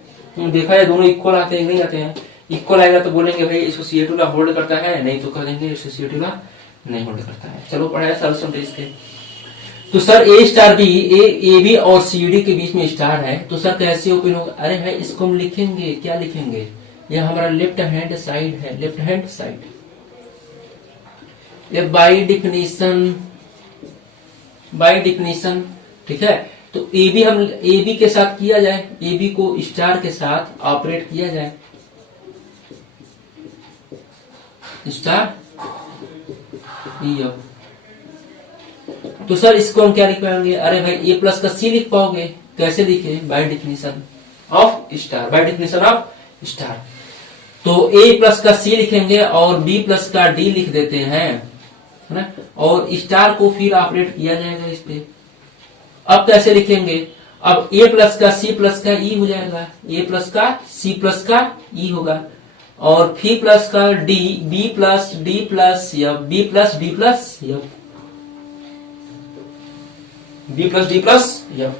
देखा जाए दोनों इक्वल आते हैं नहीं आते हैं, इक्वल आएगा तो बोलेंगे भाई एसोसिएटिव ला होल्ड करता है, नहीं तो कह देंगे एसोसिएटिव ला नहीं होल्ड करता है। चलो पढ़ाया सॉल्यूशन इसके। तो sir a star b, a b और सी डी के बीच में स्टार है, तो सर कैसे ओपन होगा, अरे भाई इसको हम लिखेंगे, क्या लिखेंगे, ये हमारा लेफ्ट हैंड साइड है, लेफ्ट हैंड साइड, ये बाय डिफिनीशन, ठीक है। तो ए बी हम ए बी के साथ किया जाए, ए बी को स्टार के साथ ऑपरेट किया जाए, स्टार ई एफ, तो सर इसको हम क्या लिख पाएंगे, अरे भाई ए प्लस का सी लिख पाओगे, कैसे लिखे, by definition of star, by definition of star. तो ए प्लस का सी लिखेंगे और बी प्लस का डी लिख देते हैं, है ना, और स्टार को फिर ऑपरेट किया जाएगा इस पे। अब कैसे लिखेंगे, अब ए प्लस का सी प्लस का ई हो जाएगा, ए प्लस का सी प्लस का ई होगा, और फिर प्लस का d, b plus d plus f, b plus d plus f, b plus d plus f.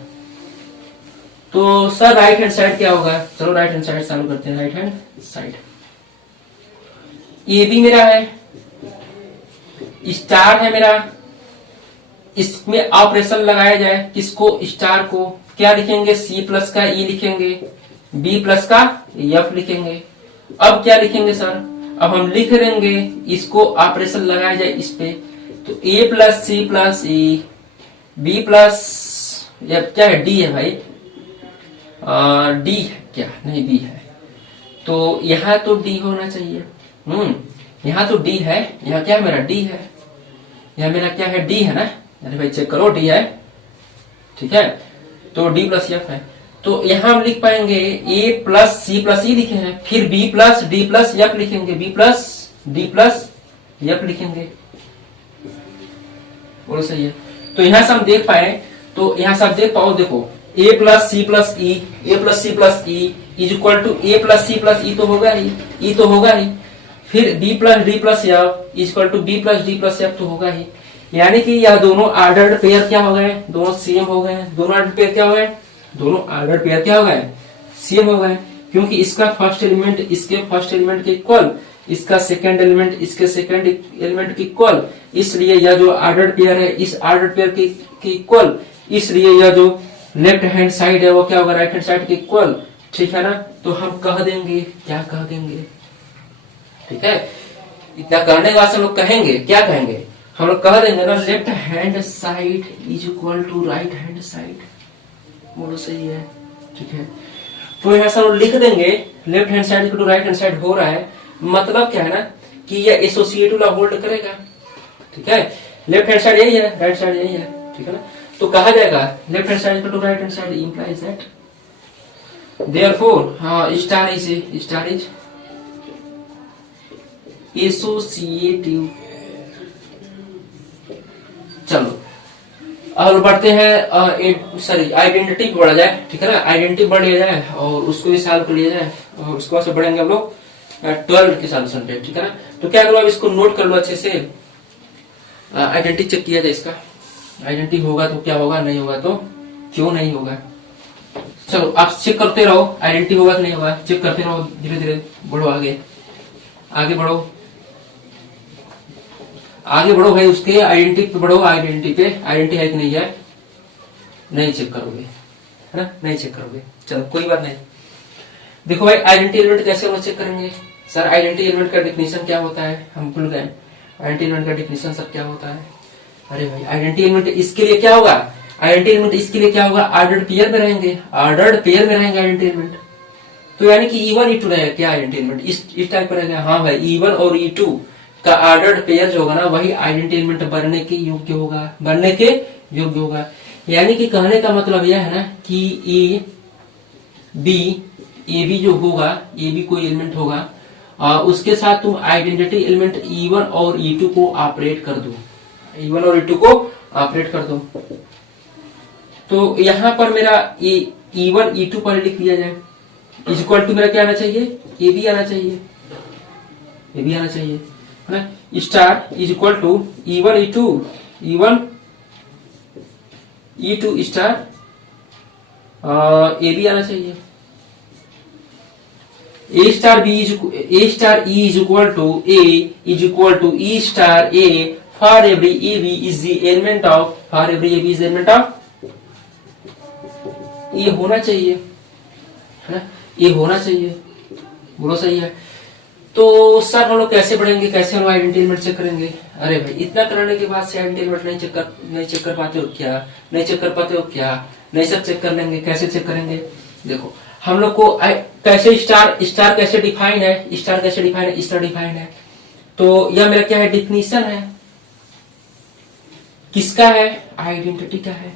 तो सर राइट हैंड साइड क्या होगा, चलो राइट हैंड साइड चालू करते हैं। Right hand side a b मेरा है, स्टार है मेरा, इसमें ऑपरेशन लगाया जाए किसको, स्टार को, क्या लिखेंगे, सी प्लस का ई लिखेंगे, बी प्लस का एफ लिखेंगे। अब क्या लिखेंगे सर, अब हम लिख देंगे इसको ऑपरेशन लगाया जाए इस पे, तो a plus c plus E, B plus क्या है, डी है भाई, डी है क्या, नहीं बी है, तो यहाँ तो डी होना चाहिए, यहाँ तो डी है, यहाँ क्या है मेरा, डी है, यहाँ मेरा क्या है, डी है ना, अरे भाई चेक करो डी है, ठीक है, तो डी प्लस एफ है। तो यहाँ हम लिख पाएंगे ए प्लस सी प्लस ई लिखे हैं, फिर b plus d plus f लिखेंगे, b plus d plus f लिखेंगे, बोलो सही है। तो यहाँ से हम देख पाए, तो यहाँ से आप देख पाओ, देखो a plus c plus e, a plus c plus e is equal to a plus c plus e तो होगा ही, ई तो होगा ही, फिर b plus d plus f is equal to b plus d plus f तो होगा ही, यानी कि यह दोनों ऑर्डर्ड पेयर क्या हो गए, दोनों सेम हो गए, दोनों ऑर्डर्ड पेयर क्या हो गए, दोनों ऑर्डर्ड पेयर क्या हो गए, सेम हो गए, क्योंकि इसका फर्स्ट एलिमेंट इसके फर्स्ट एलिमेंट के इक्वल, इसका सेकंड एलिमेंट इसके सेकंड एलिमेंट के इक्वल, इसलिए यह जो ऑर्डर्ड पेयर है इस ऑर्डर्ड पेयर के इक्वल, इसलिए यह जो लेफ्ट हैंड साइड है वो क्या होगा, राइट हैंड साइड के इक्वल, ठीक है ना। तो हम कह देंगे, क्या कह देंगे, ठीक है, इतना कहने के बाद हम लोग कहेंगे, क्या कहेंगे, हम लोग कह देंगे ना, left hand side is equal to right hand side, बोलो सही है, ठीक है। तो यहाँ से हम लिख देंगे left hand side to right hand side हो रहा है, मतलब क्या है ना कि यह एसोसिएटिव ला होल्ड करेगा, ठीक है, लेफ्ट हैंड साइड यही है, राइट साइड यही है, ठीक है ना। तो कहा जाएगा left hand side to right hand side implies that therefore star is associative. चलो और बढ़ते हैं, सॉरी आइडेंटिटी पे बढ़ा जाए, ठीक है ना, आइडेंटिटी बढ़ लिया जाए और उसको भी सॉल्व कर लिया जाए, और उसके बाद से बढ़ेंगे हम लोग 12 के सॉल्यूशन पे, ठीक है ना। तो क्या करो, अब इसको नोट कर लो अच्छे से, आइडेंटिटी चेक किया जाए इसका, आइडेंटिटी होगा तो क्या होगा, नहीं होगा तो क्यों नहीं होगा। चलो आप चेक करते रहो, आइडेंटिटी होगा कि नहीं होगा, चेक करते रहो, धीरे धीरे बढ़ो, आगे आगे बढ़ो, आगे बढ़ो भाई, उसके आइडेंटिटी पे बढ़ो, आइडेंटिटी है कि नहीं है, नहीं चेक करोगे, है ना, नहीं चेक करोगे, चलो कोई बात नहीं। देखो भाई आइडेंटिटी एलिमेंट कैसे हम चेक करेंगे सर, आइडेंटिटी एलिमेंट का डिफिनेशन क्या होता है, हम भूल गए, आइडेंटिटी एलिमेंट का डिफिनेशन सब क्या होता है। अरे भाई आइडेंटिटी एलिमेंट इसके लिए क्या होगा, आइडेंटिटी एलिमेंट इसके लिए क्या होगा, ऑर्डर्ड पेयर में रहेंगे, ऑर्डर्ड पेयर में रहेंगे आइडेंटिटी एलिमेंट। तो यानी कि E1 E2 रहेगा क्या आइडेंटिटी एलिमेंट, इस टाइप का रहेगा। हाँ भाई E1 और E2 का ऑर्डर्ड पेयर जो होगा ना, वही आइडेंटिटी एलिमेंट बनने के योग्य होगा, बनने के योग्य होगा। यानी कि कहने का मतलब यह है ना कि ए बी जो होगा, ए बी कोई एलिमेंट होगा, उसके साथ तुम आइडेंटिटी एलिमेंट E1 और E2 को ऑपरेट कर दो, E1 और E2 को ऑपरेट कर दो। तो यहां पर मेरा E1 E2 पर लिख दिया जाए, इज इक्वल टू मेरा क्या आना चाहिए, ए बी आना चाहिए, ए बी आना चाहिए, है ना। Star is equal to E1 E2, E1 E2 star a b आना चाहिए। A star b a star e is equal to a is equal to e star a for every a b is the element of, for every a b is element of, ये होना चाहिए, है ना, ये होना चाहिए, बोलो सही है। तो सर हम लोग कैसे बढ़ेंगे, कैसे हम आइडेंटिटी एलिमेंट चेक करेंगे। अरे भाई इतना करने के बाद से आइडेंटिटी एलिमेंट नहीं चेक कर पाते हो क्या, नहीं चेक कर पाते हो क्या, नहीं सब चेक कर लेंगे। कैसे चेक करेंगे, देखो हम लोग को कैसे स्टार कैसे डिफाइन है, स्टार कैसे डिफाइन है, इस तरह डिफाइन है। तो यह मेरा क्या है, डिफिनीशन है, किसका है, आइडेंटिटी का है,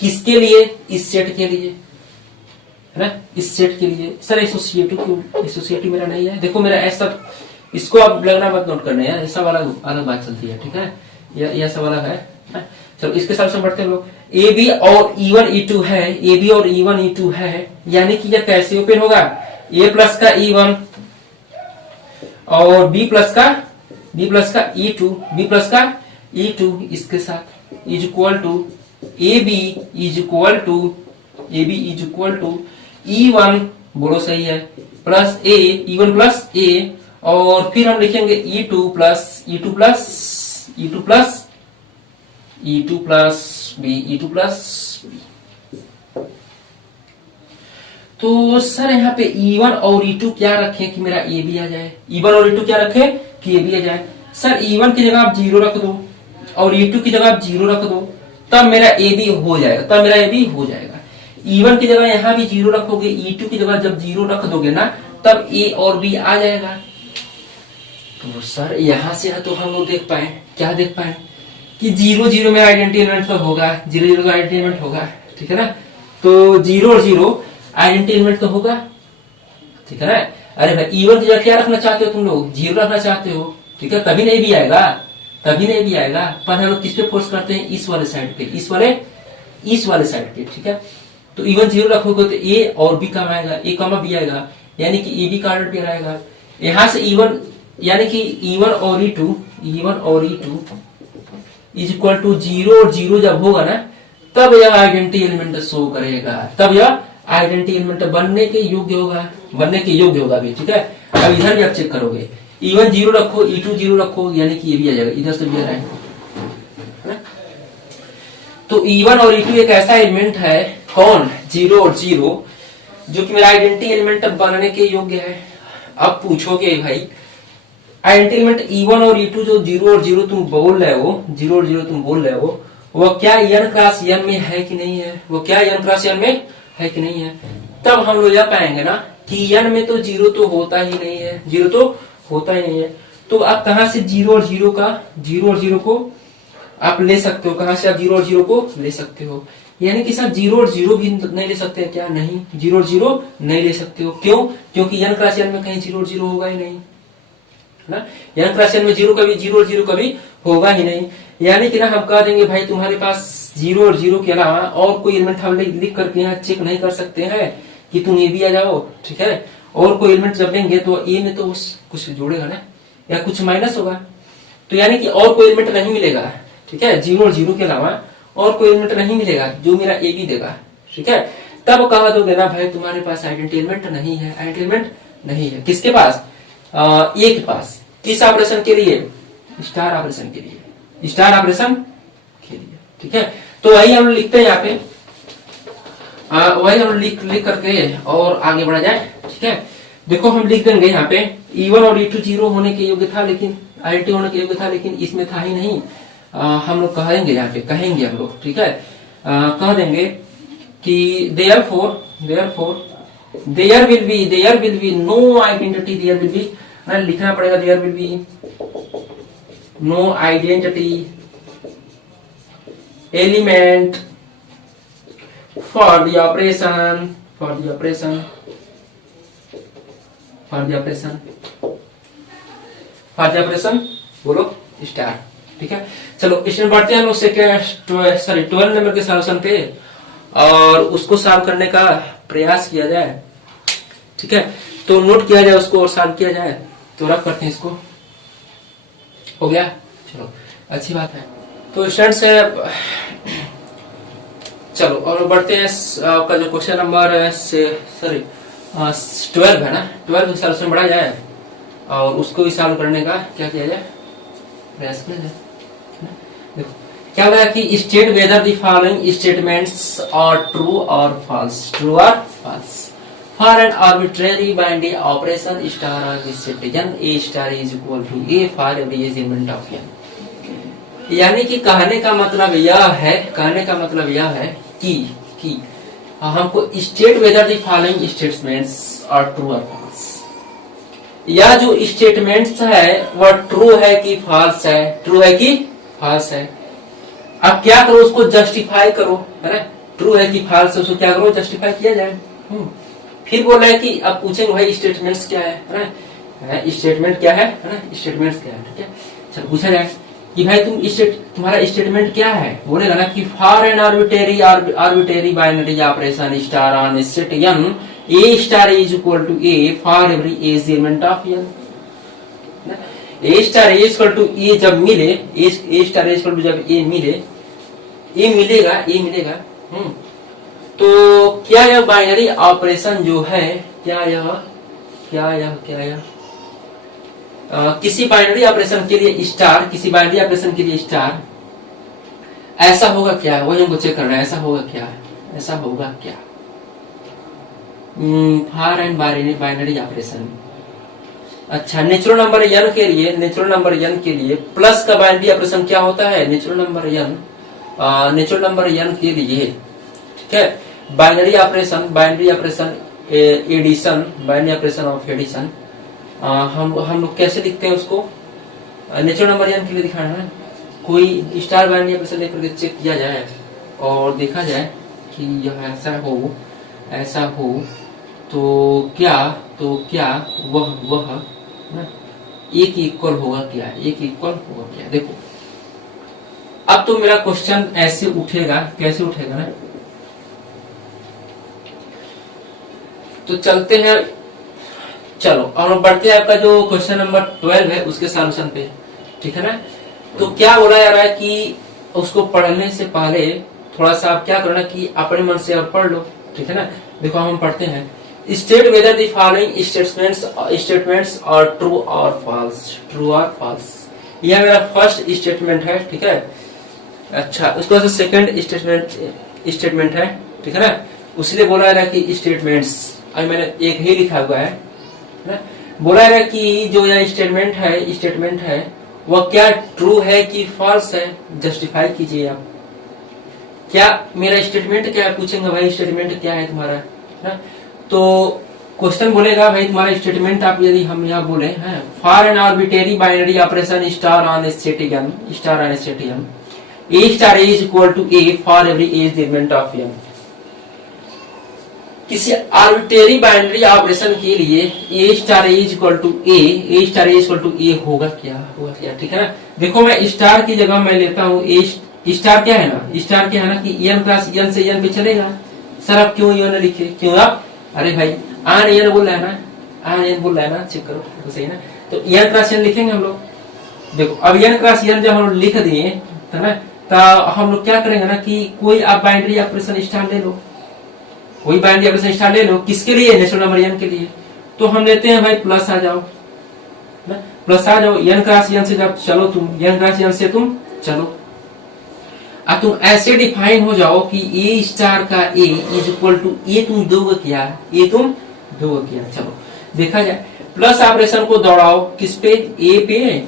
किसके लिए, इस सेट के लिए, है ना, इस सेट के लिए। सर एसोसिएटिव क्यों, एसोसिएटिव मेरा नहीं है, देखो मेरा ऐसा, इसको आप लगना मत नोट करने यार, ऐसा वाला अलग बात चलती है, ठीक है, यह सब अलग है। चलो इसके साथ बढ़ते हैं लोग। ए बी और E1 E2 है, ए बी और E1 E2 है, यानी कि यह कैसे ओपन होगा, ए प्लस का E1 और बी प्लस का E2, बी प्लस का E2 इसके साथ is equal to a b is equal to E1, बोलो सही है, प्लस ए, E1 प्लस ए, और फिर हम लिखेंगे E2 प्लस बी। तो सर यहाँ पे E1 और E2 क्या रखें कि मेरा ए बी आ जाए, E1 और E2 क्या रखें कि ए बी आ जाए। सर E1 की जगह आप 0 रख दो और E2 की जगह आप 0 रख दो, तब मेरा ए बी हो जाएगा, E1 की जगह यहाँ भी 0 रखोगे, E2 की जगह जब 0 रख दोगे ना, तब ए और बी आ जाएगा। तो सर यहाँ से तो हम लोग क्या देख पाए कि 0 0 में आइडेंटिटी एलिमेंट तो होगा, 0 0 का आइडेंटिटी एलिमेंट होगा, ठीक है ना। तो 0 और 0 आइडेंटिटी एलिमेंट तो होगा, ठीक है ना। अरे भाई E1 की जगह क्या रखना चाहते हो तुम लोग, 0 रखना चाहते हो, ठीक है, तभी नहीं भी आएगा, पर हम लोग किस पे फोर्स करते हैं, इस वाले साइड पे, इस वाले साइड पे, ठीक है। तो E1 0 रखोगे तो ए और बी कम आएगा, ए कमा बी आएगा, यानी कि ए बी का ऑर्डर पेयर आएगा। यहां से E1 यानी कि E1 और E2 इज इक्वल टू 0 और 0 जब होगा ना, तब यह आइडेंटिटी एलिमेंट शो करेगा, तब यह आइडेंटिटी एलिमेंट बनने के योग्य होगा भी, ठीक है। अब इधर भी आप चेक करोगे, E1 0 रखो, E2 0 रखो, यानी कि ये भी आ जाएगा, इधर से भी आ रहा है। तो E1 और E2 एक ऐसा एलिमेंट है, कौन, 0 और 0, जो कि मेरा आइडेंटिटी एलिमेंट बनने के योग्य है। अब पूछोगे भाई आइडेंटिटी एलिमेंट E1 और E2 जो 0 और 0 तुम बोल रहे हो, वो क्या n क्रॉस n में है कि नहीं है, तब हम लोग यह पाएंगे ना कि n में तो 0 तो होता ही नहीं है, तो आप कहां से 0 और 0 को आप ले सकते हो, कहां से आप 0 और 0 को ले सकते हो, यानी कि सर 0 और 0 भी नहीं ले सकते क्या, नहीं, 0 और 0 नहीं ले सकते हो, क्यों, क्योंकि n क्रॉस n में कहीं 0 और 0 होगा ही नहीं, है ना, n क्रॉस n में 0 और 0 कभी होगा ही नहीं। यानी कि ना हम कह देंगे भाई तुम्हारे पास 0 और 0 के अलावा और कोई एलिमेंट हम लिख करके यहाँ चेक नहीं कर सकते हैं कि तुम ए भी आ जाओ, ठीक है। और कोई एलिमेंट जब लेंगे तो ए में तो कुछ जोड़ेगा ना, या कुछ माइनस होगा, तो यानी कि और कोई एलिमेंट नहीं मिलेगा, ठीक है, 0 और 0 के अलावा और कोई एलिमेंट नहीं मिलेगा जो मेरा ए बी देगा, ठीक है। तब कहा दोगे ना भाई तुम्हारे पास आइडेंटिटी एलिमेंट नहीं है, किसके पास, ए के पास, किस ऑपरेशन के लिए? स्टार ऑपरेशन के लिए, स्टार ऑपरेशन के लिए, ठीक है। तो वही हम लिखते हैं यहाँ पे, वही हम लिख करके और आगे बढ़ा जाए, ठीक है। देखो हम लिख देंगे यहाँ पे E1 और E2 0 होने के योग्य था, लेकिन IIT होने के योग्य था, लेकिन इसमें था ही नहीं। हम लोग कहेंगे यहाँ पे, कहेंगे हम लोग, ठीक है। कह देंगे कि therefore there will be no identity, there will be, लिखना पड़ेगा there will be no identity element for the operation बोलो स्टार, ठीक है। चलो इसमें बढ़ते हैं हम लोग सेकेंड, सॉरी 12 नंबर के सॉल्यूशन पे, और उसको सॉल्व करने का प्रयास किया जाए, ठीक है। तो नोट किया जाए उसको और सॉल्व किया जाए। तो रख करते हैं इसको, हो गया, चलो अच्छी बात है। तो स्टूडेंट्स चलो और बढ़ते हैं आपका जो क्वेश्चन नंबर से, सॉरी 12 है ना, 12 सॉल्यूशन बढ़ा जाए और उसको भी सॉल्व करने का क्या किया जाए, प्रयास किया जाए। देखो क्या होगा कि state whether the following statements are true और फॉल्स, ट्रू और false for an arbitrary binary operation star और citizen a star is equal to a for every element of n. यानी कि कहने का मतलब यह है कि हमको state whether the following statements are true और फॉल्स, या जो स्टेटमेंट्स है वह ट्रू है कि फॉल्स है, ट्रू है कि फॉल्स है। अब क्या करो, उसको जस्टिफाई करो, है ना, ट्रू है कि फॉल्स है, उसको क्या करो, जस्टिफाई किया जाए। फिर बोल रहा है कि अब पूछेंगे भाई स्टेटमेंट्स क्या है ना, स्टेटमेंट क्या है ना, स्टेटमेंट्स क्या है, ठीक है। चलो पूछा जाए कि भाई तुम्हारा स्टेटमेंट क्या है, बोलेगा ना कि for an arbitrary binary operation star on set n a star is equal to a for every as element of n। A star is equal to a जब मिले, a star is equal to जब a मिलेगा, तो क्या यह binary operation जो है, क्या यह किसी बाइनरी ऑपरेशन के लिए स्टार, किसी बाइनरी ऑपरेशन के लिए स्टार ऐसा होगा क्या, वही हमको चेक करना है, ऐसा होगा क्या फॉर एन बाइनरी ऑपरेशन। अच्छा, नेचुरल नंबर n के लिए प्लस का बाइनरी ऑपरेशन क्या होता है, नेचुरल नंबर n के लिए, ठीक है, binary operation addition, binary operation of addition, हम लोग कैसे लिखते हैं उसको, नेचुरल नंबर n के लिए दिखाना है। कोई स्टार बाइनरी ऑपरेशन लेकर के चेक किया जाए और देखा जाए कि यह ऐसा हो तो क्या वह एक इक्वल होगा क्या, देखो अब तो मेरा क्वेश्चन ऐसे उठेगा, कैसे उठेगा ना, तो चलते हैं, चलो और बढ़ते हैं आपका जो क्वेश्चन नंबर 12 है उसके सॉल्यूशन पे, ठीक है ना। तो क्या बोला जा रहा है कि उसको पढ़ने से पहले थोड़ा सा आप क्या करना कि अपने मन से आप पढ़ लो, ठीक है ना। देखो हम पढ़ते हैं, state whether the following statements are true और फॉल्स। यह मेरा फर्स्ट स्टेटमेंट है, ठीक है। अच्छा, उसके बाद सेकंड स्टेटमेंट है, ठीक है ना। उसलिए बोला जा रहा है कि स्टेटमेंट्स, अभी मैंने एक ही लिखा हुआ है ना, बोला जा रहा है कि जो यह स्टेटमेंट है वह क्या ट्रू है कि फॉल्स है, जस्टिफाई कीजिए आप। क्या मेरा स्टेटमेंट क्या है, पूछेंगे भाई स्टेटमेंट क्या है तुम्हारा ना, तो क्वेश्चन बोलेगा भाई तुम्हारा स्टेटमेंट, आप यदि हम यहाँ बोले हैं for an arbitrary binary operation star on set n a star is equal to a for every as element of n। किसी आर्बिट्रेरी बाइनरी ऑपरेशन के लिए a star is equal to a होगा क्या, ठीक है ना। देखो मैं स्टार की जगह मैं लेता हूँ ए स्टार क्या है ना कि n प्लस n से n पे चलेगा। सर आप क्यों n लिखे, क्यों आप, अरे भाई आन n बोल रहा है ना, चेक करो तो सही ना। तो n क्रॉस n लिखेंगे हम लोग। देखो अब n क्रॉस n जब हम लिख दिए है ना, तो हम लोग क्या करेंगे ना कि कोई आप बाइनरी ऑपरेशन स्टार ले लो, किसके लिए, नेचुरल नंबर n के लिए। तो हम लेते हैं भाई प्लस आ जाओ ना, प्लस आ जाओ, n क्रॉस n से जब चलो तुम, n क्रॉस n से तुम चलो, अब तुम ऐसे डिफाइन हो जाओ कि ए स्टार का ए इज इक्वल टू ए तुम दोगे क्या, ए तुम दोगे क्या। चलो देखा जाए, प्लस ऑपरेशन को दौड़ाओ किस पे, ए पे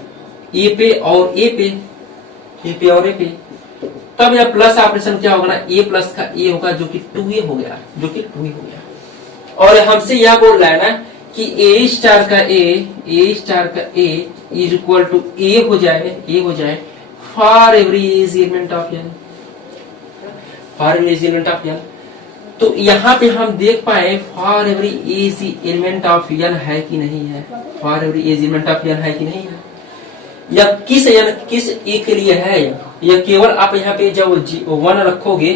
और ए पे और ए पे, तब यह प्लस ऑपरेशन क्या होगा ना, ए प्लस का ए होगा जो कि 2a हो गया, जो कि 2a हो गया। और हमसे यह बोल रहा है ना कि ए स्टार का ए इज इक्वल टू ए हो जाए for every element of n, for every element of n। तो यहाँ पे हम देख पाए for every element of n है कि नहीं है, for every element of n है कि नहीं है, या किस ए के लिए है, या केवल आप यहाँ पे जब 1 रखोगे,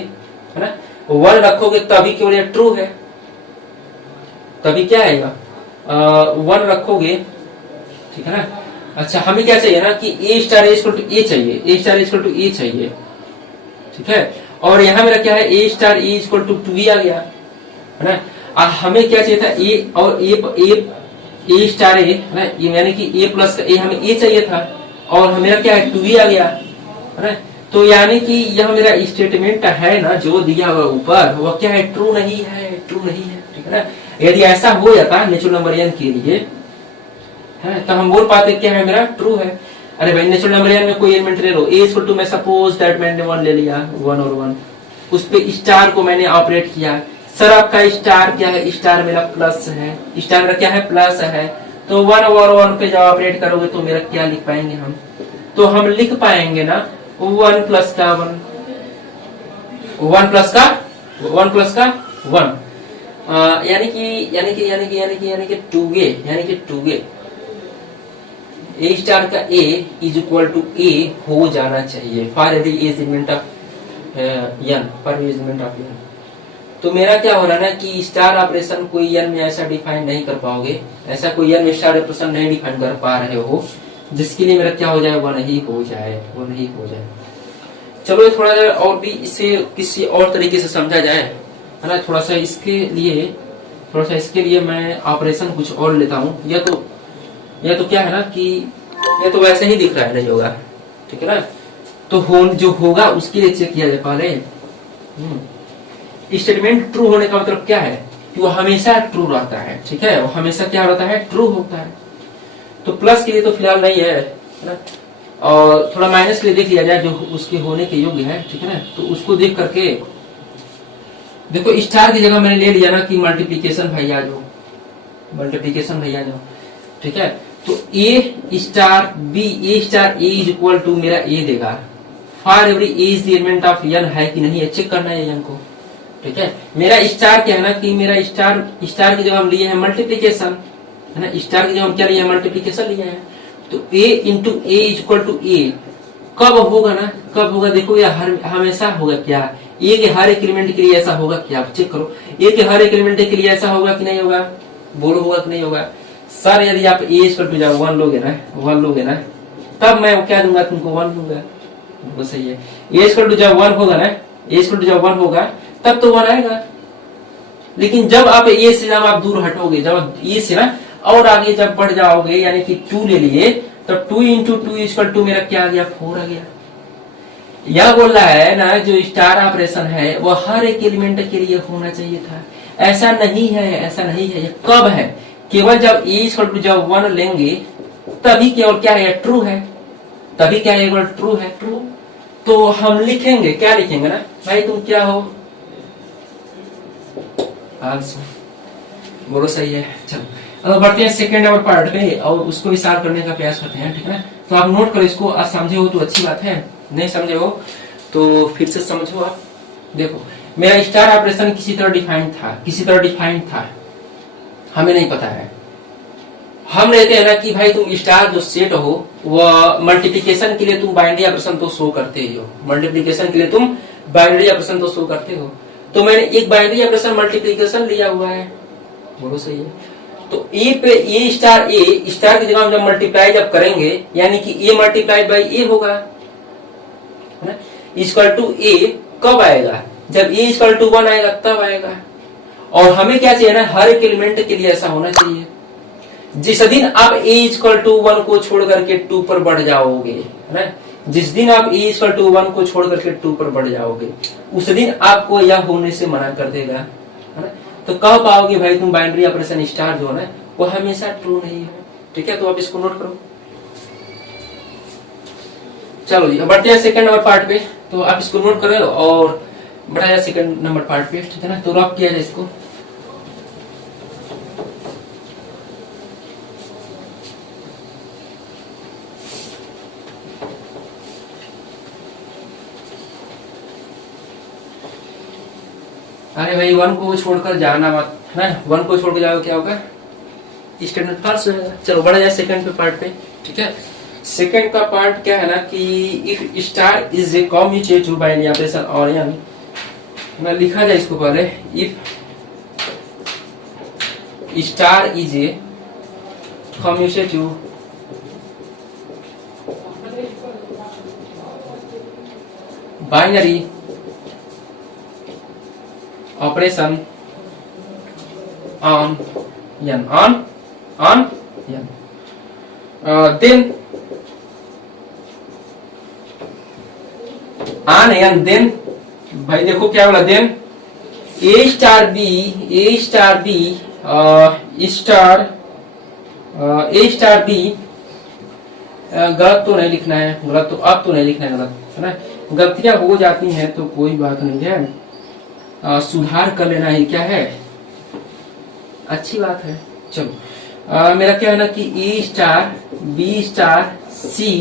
है ना, 1 रखोगे तभी केवल ये ट्रू है, तभी क्या आएगा, 1 रखोगे, ठीक है ना। अच्छा हमें क्या चाहिए ना कि ए स्टार इक्वल टू ए चाहिए, ए स्टार इक्वल टू ए चाहिए, ठीक है। और यहाँ मेरा क्या है, ए स्टार इक्वल टू 2 आ गया, है ना। हमें क्या चाहिए था, ए और ए स्टार ए, है ना, यानी कि ए प्लस का ए, हमें ए चाहिए था, और मेरा क्या है 2 आ गया, है ना। तो यानी कि यह मेरा स्टेटमेंट है ना जो दिया हुआ ऊपर, वह क्या है, ट्रू नहीं है, ट्रू नहीं है, ठीक है ना। यदि ऐसा हो जाता नेचुरल नंबर n के लिए, है, तो हम बोल पाते क्या है मेरा ट्रू है। अरे भाई नेचुरल नंबर n में कोई एलिमेंट ले लो, ए इक्वल टू, मैं सपोज दैट मैंने 1 ले लिया, 1 और 1, उस पे स्टार को मैंने ऑपरेट किया। सर आपका स्टार क्या है, स्टार मेरा प्लस है, स्टार मेरा क्या है, प्लस है। तो 1 और 1 पे जब ऑपरेट करोगे तो मेरा क्या लिख पाएंगे हम, तो हम लिख पाएंगे ना 1 प्लस का 1 प्लस का 1, यानी कि 2a, ए स्टार का ए इज इक्वल टू ए हो जाना चाहिए for every element of n, for every element of n। तो मेरा क्या हो रहा है ना कि स्टार ऑपरेशन कोई n में ऐसा डिफाइन नहीं कर पाओगे, ऐसा कोई n में स्टार ऑपरेशन नहीं डिफाइन कर पा रहे हो जिसके लिए मेरा क्या हो जाए, वो नहीं हो जाए। चलो थोड़ा सा और भी इसे किसी और तरीके से समझा जाए, है ना। थोड़ा सा इसके लिए मैं ऑपरेशन कुछ और लेता हूँ। यह तो क्या है ना कि यह तो वैसे ही दिख रहा है, नहीं होगा, ठीक है ना। तो जो होगा उसके लिए चेक किया जाए पहले। स्टेटमेंट ट्रू होने का मतलब क्या है कि वो हमेशा ट्रू रहता है, ठीक है, वो हमेशा क्या रहता है, ट्रू होता है। तो प्लस के लिए तो फिलहाल नहीं है ना, और थोड़ा माइनस के लिए देख लिया जाए जो उसके होने के योग्य है, ठीक है ना। तो उसको देख करके देखो, स्टार की जगह मैंने ले लिया ना कि मल्टीप्लीकेशन भैया जाओ, ठीक है। तो a star a is equal to मेरा ए देगा for every element of n है कि नहीं है, चेक करना है n को, ठीक है। मेरा स्टार क्या है ना कि मेरा स्टार की जगह हम लिए हैं मल्टीप्लीकेशन, है ना, स्टार की जगह हम क्या लिए हैं, मल्टीप्लीकेशन लिए हैं। तो a into a is equal to a कब होगा देखो, यह हमेशा होगा क्या, ए के हर एक एलिमेंट के लिए ऐसा होगा क्या, आप चेक करो, ए के हर एक एलिमेंट के लिए ऐसा होगा कि नहीं होगा, बोलो होगा कि नहीं होगा। सर यदि आप ए इक्वल टू जाओ 1 लोगे ना, तब मैं क्या दूंगा तुमको, 1 दूंगा, वो सही है। ए इक्वल टू जब 1 होगा ना, ए इक्वल टू जब 1 होगा तब तो 1 आएगा। लेकिन जब आप ए से जब आप दूर हटोगे, जब ए से ना और आगे जब बढ़ जाओगे, यानी कि 2 ले लिए, तो 2 इंटू 2 इक्वल टू मेरा क्या आ गया, 4 आ गया। यह बोल रहा है ना जो स्टार ऑपरेशन है वो हर एक एलिमेंट के लिए होना चाहिए था, ऐसा नहीं है। ये कब है, केवल जब ए इक्वल टू जब 1 लेंगे तभी केवल क्या है, ट्रू है, तभी क्या है, ट्रू है, ट्रू। तो हम लिखेंगे, क्या लिखेंगे ना भाई, तुम क्या हो, बोलो सही है। चलो अब बढ़ते हैं सेकेंड नंबर पार्ट पे और उसको भी सॉल्व करने का प्रयास करते हैं, ठीक है ना। तो आप नोट करो इसको, आज समझे हो तो अच्छी बात है, नहीं समझे हो तो फिर से समझो। आप देखो, मेरा स्टार ऑपरेशन किसी तरह डिफाइंड था, हमें नहीं पता है। हम लेते हैं ना कि भाई तुम स्टार जो सेट हो वह मल्टीप्लिकेशन के लिए तुम बाइनरी ऑपरेशन तो शो करते ही हो, मल्टीप्लिकेशन के लिए तुम बाइनरी ऑपरेशन तो शो करते हो। तो मैंने एक बाइनरी ऑपरेशन मल्टीप्लिकेशन लिया हुआ है, बोलो सही है। तो ए पे ए स्टार की जगह हम जब मल्टीप्लाई जब करेंगे, यानी कि ए मल्टीप्लाइड बाई ए होगा, इक्वल टू ए कब आएगा, जब ए इक्वल टू 1 आएगा तब आएगा। और हमें क्या चाहिए ना, हर एक एलिमेंट के लिए ऐसा होना चाहिए। जिस दिन आप a इक्वल टू 1 को छोड़ करके 2 पर बढ़ जाओगे, है ना, जिस दिन आप a इक्वल टू 1 को छोड़ करके 2 पर बढ़ जाओगे, उस दिन आपको यह होने से मना कर देगा, है ना। तो कह पाओगे भाई तुम बाइनरी ऑपरेशन स्टार जो है वो हमेशा ट्रू नहीं है, ठीक है। तो आप इसको नोट करो। चलो जी, अब बढ़ते हैं सेकंड नंबर पार्ट पे। तो आप इसको नोट करो और बढ़ाया सेकंड नंबर पार्ट पे, ठीक है ना। तो रॉक किया जाए इसको। अरे भाई 1 को छोड़कर जाना मत, है ना। 1 को छोड़कर जाओगे क्या होगा, स्टेटमेंट फॉल्स हो जाएगा। चलो बढ़ा जाए सेकंड पे पार्ट पे, ठीक है। सेकंड का पार्ट क्या है ना कि if star is a commutative binary operation और यानी मैं लिखा जाए इसको पहले, if star is a commutative binary operation on n on n then on n then भाई देखो क्या बोला, then a star b star b गलत तो नहीं लिखना है, गलत तो अब तो नहीं लिखना है, गलत है ना। गलतियां हो जाती हैं तो कोई बात नहीं है, सुधार कर लेना ही क्या है, अच्छी बात है। चलो मेरा क्या है ना कि a star B star c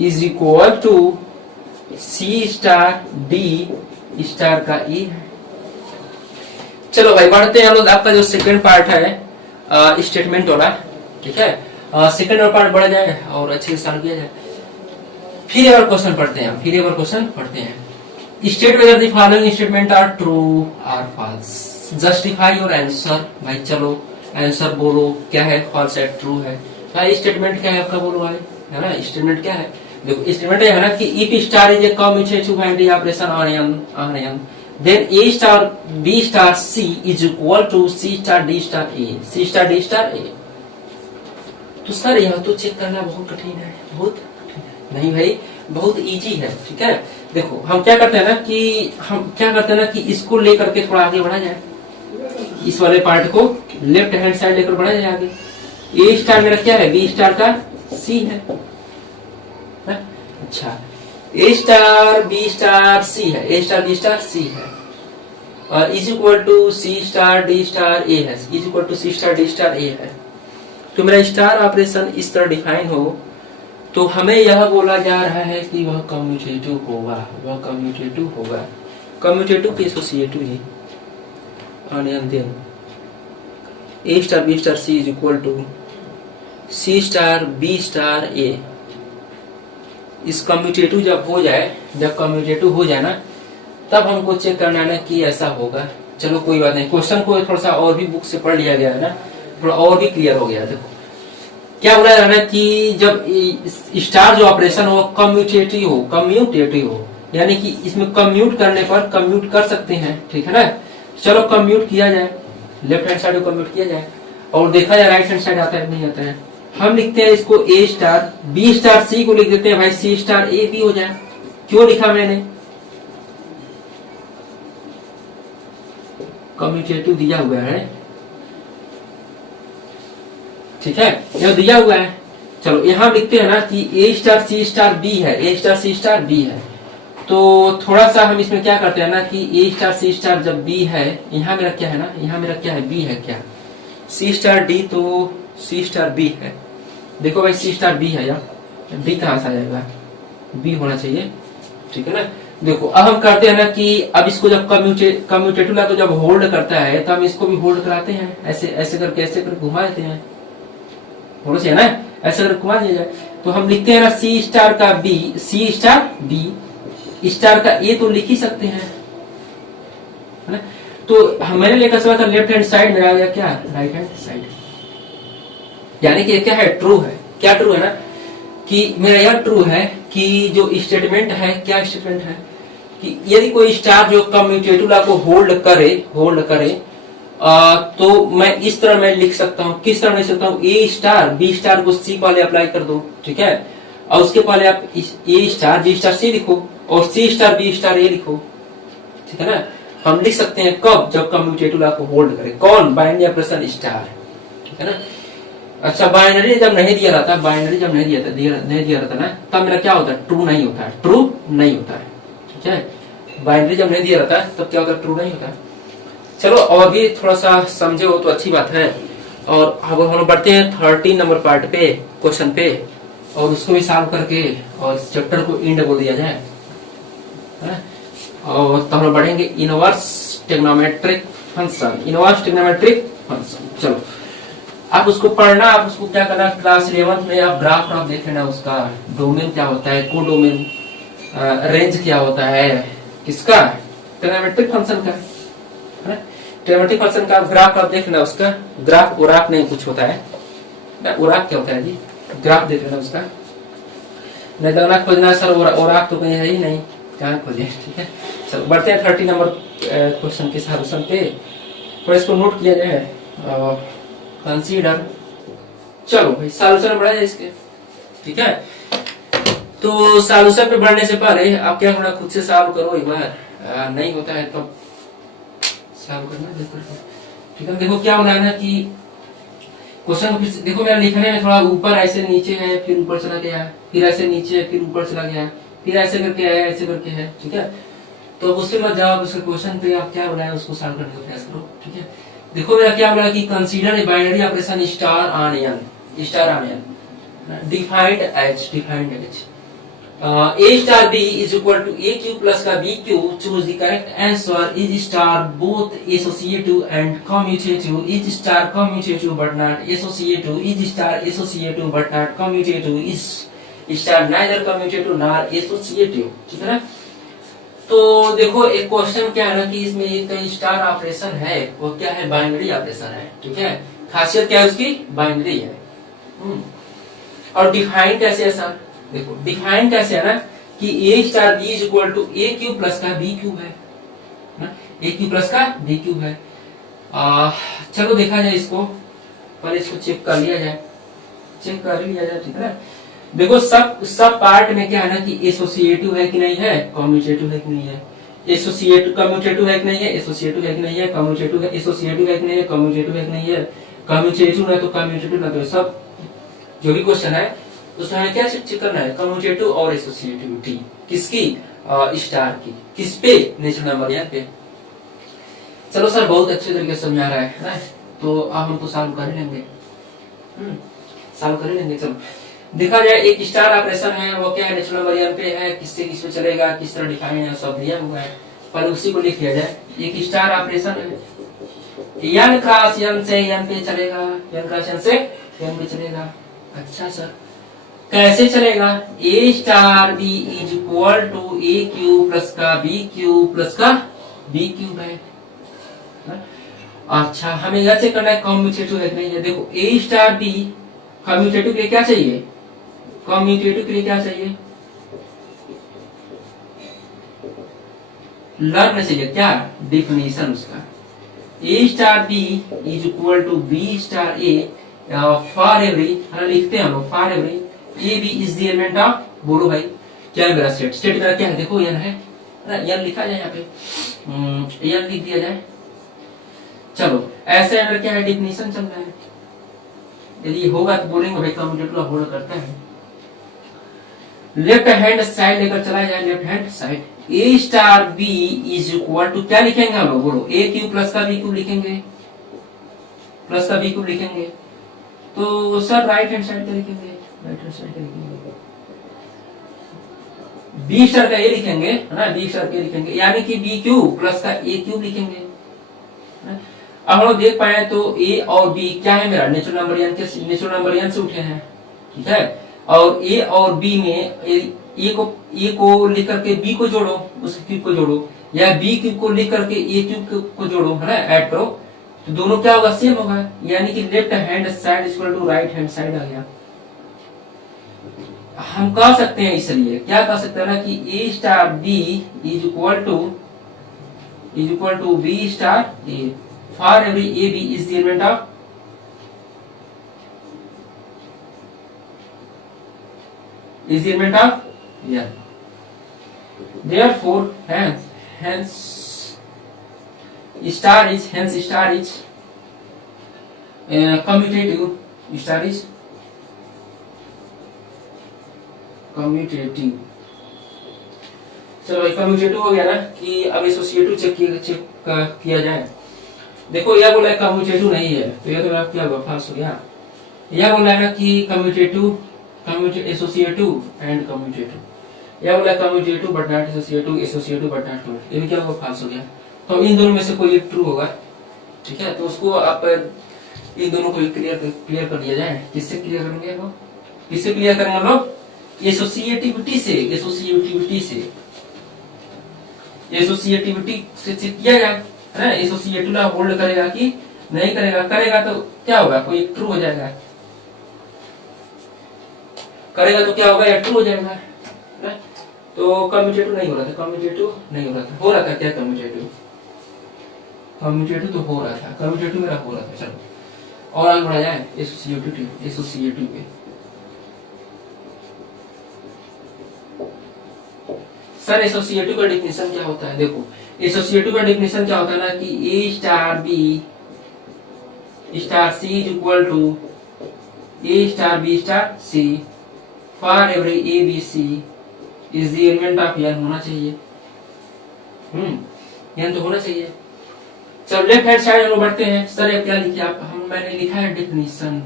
is equal to C star D star का ई है। चलो भाई बढ़ते हैं हम लोग। आपका जो सेकंड पार्ट है स्टेटमेंट वाला, ठीक है, सेकंड वाला पार्ट बढ़ जाए और अच्छे से स्टार्ट किया जाए। फिर एक बार क्वेश्चन पढ़ते हैं, state whether the following statement are true or false, justify your answer. भाई चलो आंसर बोलो, क्या है, फॉल्स है, ट्रू है। भाई स्टेटमेंट क्या है आपका, बोलो भाई, है ना। स्टेटमेंट क्या है, देखो स्टेटमेंट है ना कि if star is a commutative binary operation on n then a star B star c is equal to C star D star a, c star D star a. तो सर यह तो check करना बहुत कठिन है, बहुत कठिन है। नहीं भाई बहुत इजी है, ठीक है। देखो हम क्या करते हैं ना कि इसको लेकर के थोड़ा आगे बढ़ा जाए, इस वाले पार्ट को लेफ्ट हैंड साइड लेकर बढ़ा जाए आगे। ए स्टार मेरा क्या है, बी स्टार का सी है, अच्छा ए स्टार बी स्टार सी है, ए स्टार बी स्टार सी है, और is equal to C star D star ए है, is equal to C star D star ए है। तो मेरा स्टार ऑपरेशन इस तरह डिफाइन हो तो हमें यह बोला जा रहा है कि वह कम्यूटेटिव होगा, कम्यूटेटिव की associative he. and then A star B star C is equal to C star B star A। इस कम्यूटेटिव जब कम्यूटेटिव हो जाए ना तब हमको चेक करना है ना कि ऐसा होगा। चलो कोई बात नहीं, क्वेश्चन को थोड़ा सा और भी बुक से पढ़ लिया गया है ना, थोड़ा और भी क्लियर हो गया। देखो क्या बोला जा रहा है कि जब स्टार जो ऑपरेशन हो कम्यूटेटिव हो, यानी कि इसमें कम्यूट करने पर कम्यूट कर सकते हैं, ठीक है ना। चलो कम्यूट किया जाए, लेफ्ट हैंड साइड को कम्यूट किया जाए और देखा जाए राइट हैंड साइड आता है नहीं आता है। हम लिखते हैं इसको ए स्टार बी स्टार सी को लिख देते हैं भाई, सी स्टार ए बी हो जाए। क्यों लिखा मैंने, कम्यूटेटिव दिया हुआ है, ठीक है, यह दिया हुआ है। चलो यहां लिखते हैं ना कि a star c star B है, ए स्टार सी स्टार बी है। तो थोड़ा सा हम इसमें क्या करते हैं ना कि ए स्टार सी स्टार जब बी है, यहाँ मेरा क्या है ना, यहाँ मेरा क्या है, बी है, क्या सी स्टार डी, तो सी स्टार बी है। देखो भाई सी स्टार बी है यार, डी कहाँ से आ जाएगा, बी होना चाहिए, ठीक है ना। देखो अब हम करते हैं ना कि अब इसको जब कम्यूटेटिव ला तो जब होल्ड करता है तो हम इसको भी होल्ड कराते हैं, ऐसे करके घुमा देते हैं, होना चाहिए ना, ऐसे करके घुमा दिया जाए। तो हम लिखते हैं ना सी स्टार का बी, सी स्टार बी स्टार का ए तो लिख ही सकते हैं, है ना। तो मैंने लेकर चला था लेफ्ट हैंड साइड, मेरा आ गया क्या, राइट हैंड साइड। यानी कि क्या है, ट्रू है। क्या ट्रू है ना कि मेरा यह ट्रू है कि जो स्टेटमेंट है, क्या स्टेटमेंट है कि यदि कोई स्टार जो कम्यूटेटिव ला को होल्ड करे तो मैं इस तरह मैं लिख सकता हूँ, किस तरह लिख सकता हूँ, ए स्टार बी स्टार को सी पहले अप्लाई कर दो, ठीक है, और उसके पहले आप ए स्टार बी स्टार सी लिखो और सी स्टार बी स्टार ए लिखो, ठीक है ना। हम लिख सकते हैं कब, जब कम्यूटेटिव को होल्ड करे, कौन, बाइनरी ऑपरेशन स्टार, ठीक है ना। अच्छा बाइनरी जब नहीं दिया रहता, बाइनरी जब नहीं दिया रहता ना, तब मेरा क्या होता है, ट्रू नहीं होता है, ट्रू नहीं होता है, ठीक है। बाइनरी जब नहीं दिया रहता है तब क्या होता है, ट्रू नहीं होता है। चलो और भी थोड़ा सा समझे हो तो अच्छी बात है। और अब हम लोग बढ़ते हैं 13 नंबर पार्ट पे, क्वेश्चन पे, और उसको भी सॉल्व करके और चैप्टर को एंड बोल दिया जाए, है? और तो हम लोग बढ़ेंगे inverse trigonometric function, inverse trigonometric function. चलो आप उसको पढ़ना, आप उसको क्या करना, क्लास 11 में आप ग्राफ देख लेना, उसका डोमेन क्या होता है, को डोमेन रेंज क्या होता है, किसका, ट्रिग्नोमेट्रिक फंक्शन का, है। ट्रिग्नोमेट्रिक फंक्शन का ग्राफ आप देख लेना, उसका ग्राफ उराफ नहीं कुछ होता है, उराफ क्या होता है जी, ग्राफ देख लेना उसका, नहीं लगना खोजना सर उराफ तो कहीं है ही नहीं, कहाँ खोजे, ठीक है। चलो बढ़ते हैं 30 नंबर क्वेश्चन के सॉल्यूशन पे, थोड़ा इसको नोट किया जाए, कंसीडर। चलो भाई सॉल्यूशन बढ़ा जाए इसके, ठीक है। तो सॉल्यूशन पे बढ़ने से पहले आप क्या करना, खुद से सॉल्व करो एक बार, नहीं होता है तो सॉल्व करना, ठीक है। देखो क्या होना है ना कि क्वेश्चन देखो मेरा लिखने में थोड़ा ऊपर ऐसे नीचे है, फिर ऊपर चला गया, फिर ऐसे नीचे, फिर ऊपर चला गया, फिर ऐसे करके आया, ऐसे करके है, ठीक है। तो उसके बाद जब उसके क्वेश्चन पे आप क्या बनाए उसको सॉल्व करने का प्रयास करो, ठीक है। देखो मेरा क्या बोला कि consider a binary operation star on n, defined h a star b is equal to a Q plus का b Q, choose the correct answer, is star both associative and commutative, is star commutative but not associative, is star associative but not commutative, is star neither commutative nor associative, ठीक है ना। तो देखो एक question क्या है ना कि इसमें एक स्टार ऑपरेशन है, वो क्या है, बाइनरी ऑपरेशन है, ठीक है। खासियत क्या है उसकी, बाइनरी है। और डिफाइन कैसे है सर, देखो डिफाइन कैसे है ना कि a star b is equal to a cube plus का बी क्यूब है ना, ए क्यूब प्लस का बी क्यूब है। चलो देखा जाए इसको, पहले इसको चेक कर लिया जाए, ठीक है ना। देखो सब पार्ट में क्या है ना कि एसोसिएटिव है कि नहीं है, कम्यूटेटिव है कि नहीं है, एसोसिएटिव कम्यूटेटिव है कि नहीं है, एसोसिएटिव है कि नहीं है, कम्यूटेटिव है, एसोसिएटिव है कि नहीं है, कम्यूटेटिव है कि नहीं है, कम्यूटेटिव ना तो कम्यूटेटिव ना तो, सब जो भी क्वेश्चन है उसमें हमें क्या चेक करना है, कम्यूटेटिव और एसोसिएटिविटी किसकी, स्टार की, किस पे, नेचुरल नंबर यहाँ पे। चलो सर बहुत अच्छे तरीके से समझा रहा है ना, तो आप हमको सॉल्व कर लेंगे, सॉल्व कर लेंगे। चलो देखा जाए एक स्टार ऑपरेशन है, वो क्या है, नेचुरल नंबर एन पे है, किससे किस पे चलेगा, किस तरह डिफाइन है, सब दिया हुआ है, पर उसी को लिख लिया जाए। एक स्टार ऑपरेशन है, एन क्रॉस एन से एन पे चलेगा, एन क्रॉस एन से एन पे चलेगा। अच्छा सर कैसे चलेगा, a star b is equal to a cube plus का बी क्यूब प्लस का बी क्यूब है। अच्छा हमें यह चेक करना है कम्यूटेटिव है कि नहीं है। देखो ए स्टार बी कम्यूटेटिव के लिए क्या चाहिए, कम्यूटेटिव के लिए क्या चाहिए, लर्न चाहिए, क्या डिफिनेशन उसका, a star b is equal to b star a for every, लिखते हैं हम लोग for every a b is the element of, बोलो भाई क्या है मेरा स्टेट, स्टेट मेरा क्या है, देखो एन है, एन लिखा जाए यहाँ पे, एन लिख दिया जाए। चलो ऐसे अगर क्या है, डिफिनेशन चल रहा है, यदि होगा तो बोलेंगे भाई कम्यूटेटिव होल्ड करता है। लेफ्ट हैंड साइड लेकर चला जाए, left hand side, a star b is equal to क्या लिखेंगे हम लोग, बोलो ए क्यूब प्लस का बी क्यूब लिखेंगे, प्लस का बी क्यूब लिखेंगे, तो सर राइट हैंड साइड का लिखेंगे, राइट हैंड साइड का लिखेंगे, बी स्टार का ए लिखेंगे है ना, बी स्टार का ए लिखेंगे, यानी कि बी क्यूब प्लस का ए क्यूब लिखेंगे। अब हम लोग देख पाए तो ए और बी क्या है मेरा, नेचुरल नंबर एन के, नेचुरल नंबर एन से उठे हैं, ठीक है। और ए और बी में ए को लिख करके बी को जोड़ो, उस क्यूब को जोड़ो, या बी क्यूब को लिख करके ए क्यूब को जोड़ो, है ना, ऐड करो, तो दोनों क्या होगा, सेम होगा, यानी कि left hand side equal to right hand side आ गया। हम कह सकते हैं इसलिए क्या कह सकते हैं ना कि a star b is equal to b star a, for every a b is the element of L. Therefore, hence star is commutative. Star is commutative. चलो कम्यूटेटिव हो गया ना कि अब एसोसिएटिव चेक किया जाए। देखो यह बोला है कम्यूटेटिव नहीं है, तो यह तो मेरा क्या हुआ, फाल्स हो गया। यह बोला है ना कि कम्यूटेटिव एसोसिएटिव एंड कम्यूटेटिव। यह बोला commutative but not associative, associative but not commutative. ये भी क्या होगा, फाल्स हो गया। तो इन दोनों में से कोई एक ट्रू होगा, ठीक है। तो उसको आप इन दोनों को क्लियर कर दिया जाए। किससे क्लियर करेंगे वो, किससे क्लियर करेंगे हम लोग, एसोसिएटिविटी से। एसोसिएटिविटी से चेक किया जाए, है ना। एसोसिएटिव होल्ड करेगा कि नहीं करेगा, करेगा तो क्या होगा, कोई एक ट्रू हो जाएगा, करेगा तो क्या होगा, या ट्रू हो जाएगा। तो कम्यूटेटिव नहीं हो रहा था, हो रहा था क्या, कम्यूटेटिव तो हो रहा था, कम्यूटेटिव मेरा हो रहा था। चलो और आगे बढ़ा जाए एसोसिएटिव पे। सर एसोसिएटिव का डिफिनेशन क्या होता है, देखो एसोसिएटिव का डिफिनेशन क्या होता है ना कि a star B star c is equal to a star B star c for every a b c is the element of n होना चाहिए। एन तो होना चाहिए। चलो लेफ्ट हैंड साइड हम बढ़ते हैं। सर क्या लिखे आप, मैंने लिखा है डिफिनेशन,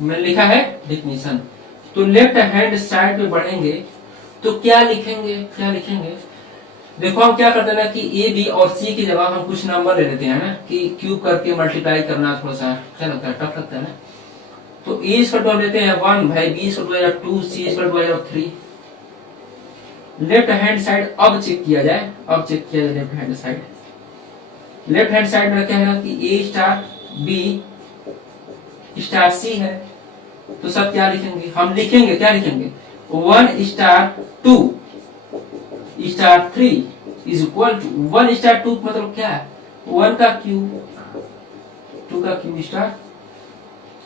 मैंने लिखा है डिफिनेशन। तो लेफ्ट हैंड साइड पे बढ़ेंगे तो क्या लिखेंगे, देखो हम क्या करते हैं ना कि ए बी और सी की जगह हम कुछ नंबर ले लेते हैं ना, कि क्यूब करके मल्टीप्लाई करना थोड़ा सा क्या लगता है, टफ लगता है ना। तो ए इसका टू लेते हैं 1 भाई, बी इसका टू 2, सी इसका टू 3। लेफ्ट हैंड साइड अब चेक किया जाए, लेफ्ट हैंड साइड में क्या है ना कि ए स्टार बी स्टार सी है। तो सब क्या लिखेंगे, हम लिखेंगे 1 star 2 star 3 is equal to 1 star 2 मतलब क्या है, 1 का क्यूब 2 का क्यूब स्टार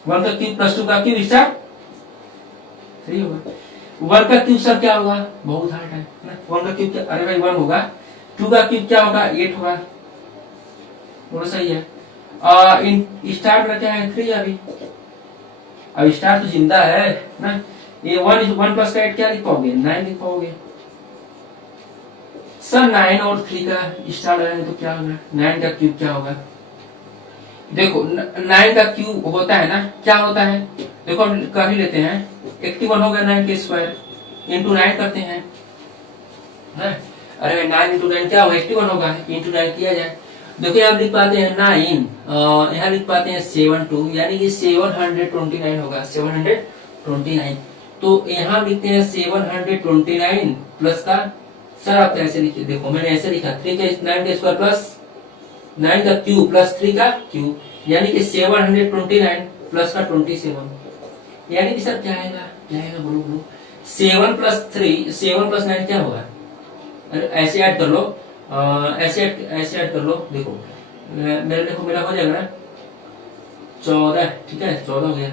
1 का क्यूब प्लस 2 का क्यूब स्टार 3 होगा। 1 का क्यूब सर क्या होगा, बहुत हार्ड है ना। 1 का क्यूब क्या, अरे भाई 1 होगा। 2 का क्यूब क्या होगा, 8 होगा, वो सही है। इन स्टार में क्या है 3 अभी, अब स्टार तो जिंदा है ना। ये 1 प्लस का 8 क्या लिख पाओगे, 9 लिख पाओगे। सर 9 और 3 का स्टार लगाएंगे तो क्या होगा, 9 का क्यूब क्या होगा। देखो 9 का क्यूब होता है ना, क्या होता है, देखो हम कर ही लेते हैं। 81 हो गया 9 के स्क्वायर, इंटू 9 करते हैं ना। अरे 9 इंटू 9 क्या होगा, 81 होगा, इंटू 9 किया जाए। देखो यहाँ लिख पाते हैं 9, यहाँ लिख पाते हैं 72, यानी कि 729 होगा, 729। तो यहाँ लिखते हैं 729 प्लस का, सर आप कैसे लिखे, देखो मैंने ऐसे लिखा 3 का 9 का स्क्वायर प्लस 9 का क्यूब प्लस 3 का क्यूब, यानी कि 729 प्लस का 27, यानी कि सर क्या आएगा, बोलो 7 प्लस 3, 7 प्लस 9 क्या होगा, ऐसे ऐड कर लो, ऐसे ऐड कर लो। देखो मेरा हो जाएगा ना 14, ठीक है 14 हो गया,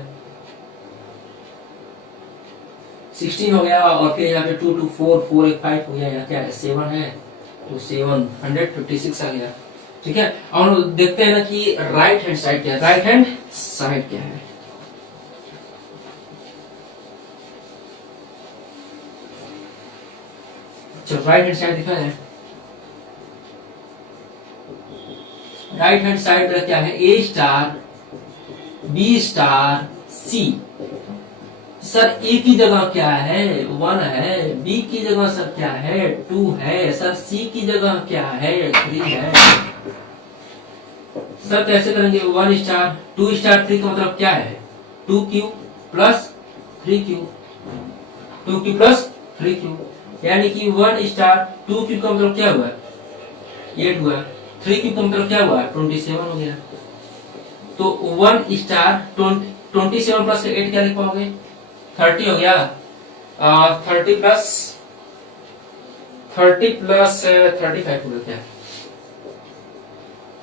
16 हो गया, और फिर यहाँ पे 2 2 4 4 1 5 हो गया, यहाँ क्या है 7 है, तो 756 आ गया, ठीक है। और देखते हैं ना कि राइट हैंड साइड क्या है, राइट हैंड साइड क्या है। चलो राइट हैंड साइड दिखा जाए। राइट हैंड साइड में क्या है, ए स्टार बी स्टार सी। सर ए की जगह क्या है, 1 है, बी की जगह सर क्या है 2 है, सर सी की जगह क्या है 3 है। सर कैसे करेंगे, 1 स्टार 2 स्टार 3 का मतलब क्या है, 2 cube plus 3 cube, 2 cube plus 3 cube, यानी कि 1 स्टार 2 क्यूब का मतलब क्या हुआ 8 हुआ, 3 क्यूब का मतलब क्या हुआ 27 हो गया। तो 1 स्टार 27 प्लस 8 क्या लिख पाओगे, 30 हो गया। 30 प्लस 30 प्लस 35 होगा क्या?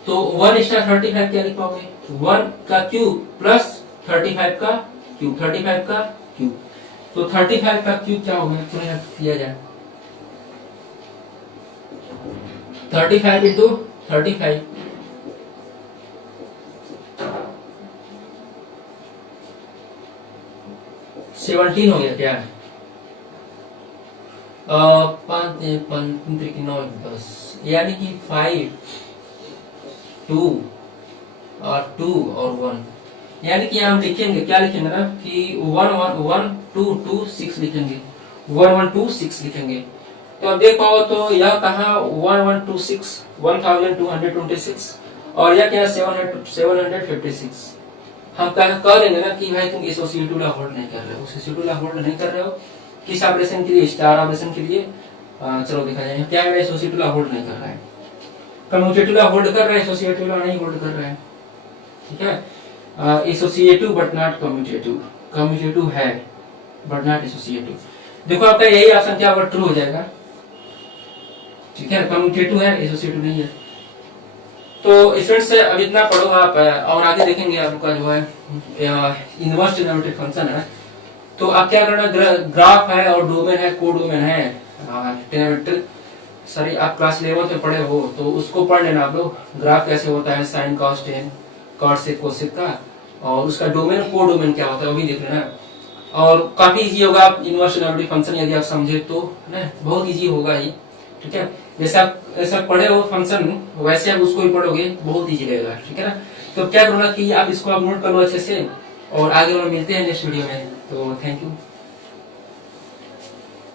तो 1 स्टार 35 क्या लिख पाओगे? 1 का क्यूब प्लस 35 का क्यूब, 35 का क्यूब। तो 35 का क्यूब क्या होगा? तो यहाँ किया जाए 35 इंटू 35, 17 हो गया क्या? 5 9 10, यानी कि 5 2 और 2 और 1, यानी कि हम लिखेंगे क्या लिखेंगे ना कि 1 1 1 2 2 6 लिखेंगे, 1 1 2 6 लिखेंगे। तो अब देख पाओ तो यह कहा 1126 1226 और यह क्या 756। हम कह देंगे ना कि भाई तुम एसोसिएटिव ला होल्ड नहीं कर रहे हो, एसोसिएटिव ला होल्ड नहीं कर रहे हो किस ऑपरेशन के लिए? स्टार ऑपरेशन के लिए। चलो देखा जाए क्या है, एसोसिएटिव ला होल्ड नहीं कर रहा है, कम्यूटेटिव ला होल्ड कर रहा है, एसोसिएटिव ला नहीं होल्ड कर रहा है। ठीक है, associative but not commutative, commutative है बट नॉट एसोसिएटिव। देखो आपका यही ऑप्शन क्या होगा? ट्रू हो जाएगा। ठीक है, कम्यूटेटिव है, एसोसिएटिव नहीं है। तो स्टूडेंट्स अब इतना पढ़ो आप, और आगे देखेंगे आपका जो है इनवर्स ट्रिग्नोमेट्रिक फंक्शन है। तो आप क्या करना, ग्राफ है और डोमेन है, कोडोमेन है ट्रिग्नोमेट्रिक। सॉरी आप क्लास 11 में पढ़े हो तो उसको पढ़ लेना आप लोग। ग्राफ कैसे होता है, sine cos tan cot sec cosec का, और उसका डोमेन कोडोमेन क्या होता है वो भी देख लेना। और काफी इजी होगा, आप इनवर्स ट्रिग्नोमेट्रिक फंक्शन यदि आप समझे तो ना बहुत इजी होगा ये। ठीक है, जैसे आप ऐसा पढ़े हो फंक्शन वैसे आप उसको ही पढ़ोगे, बहुत इजी रहेगा। ठीक है ना, तो क्या करो ना कि आप इसको आप नोट कर लो अच्छे से, और आगे हम मिलते हैं नेक्स्ट वीडियो में। तो थैंक यू।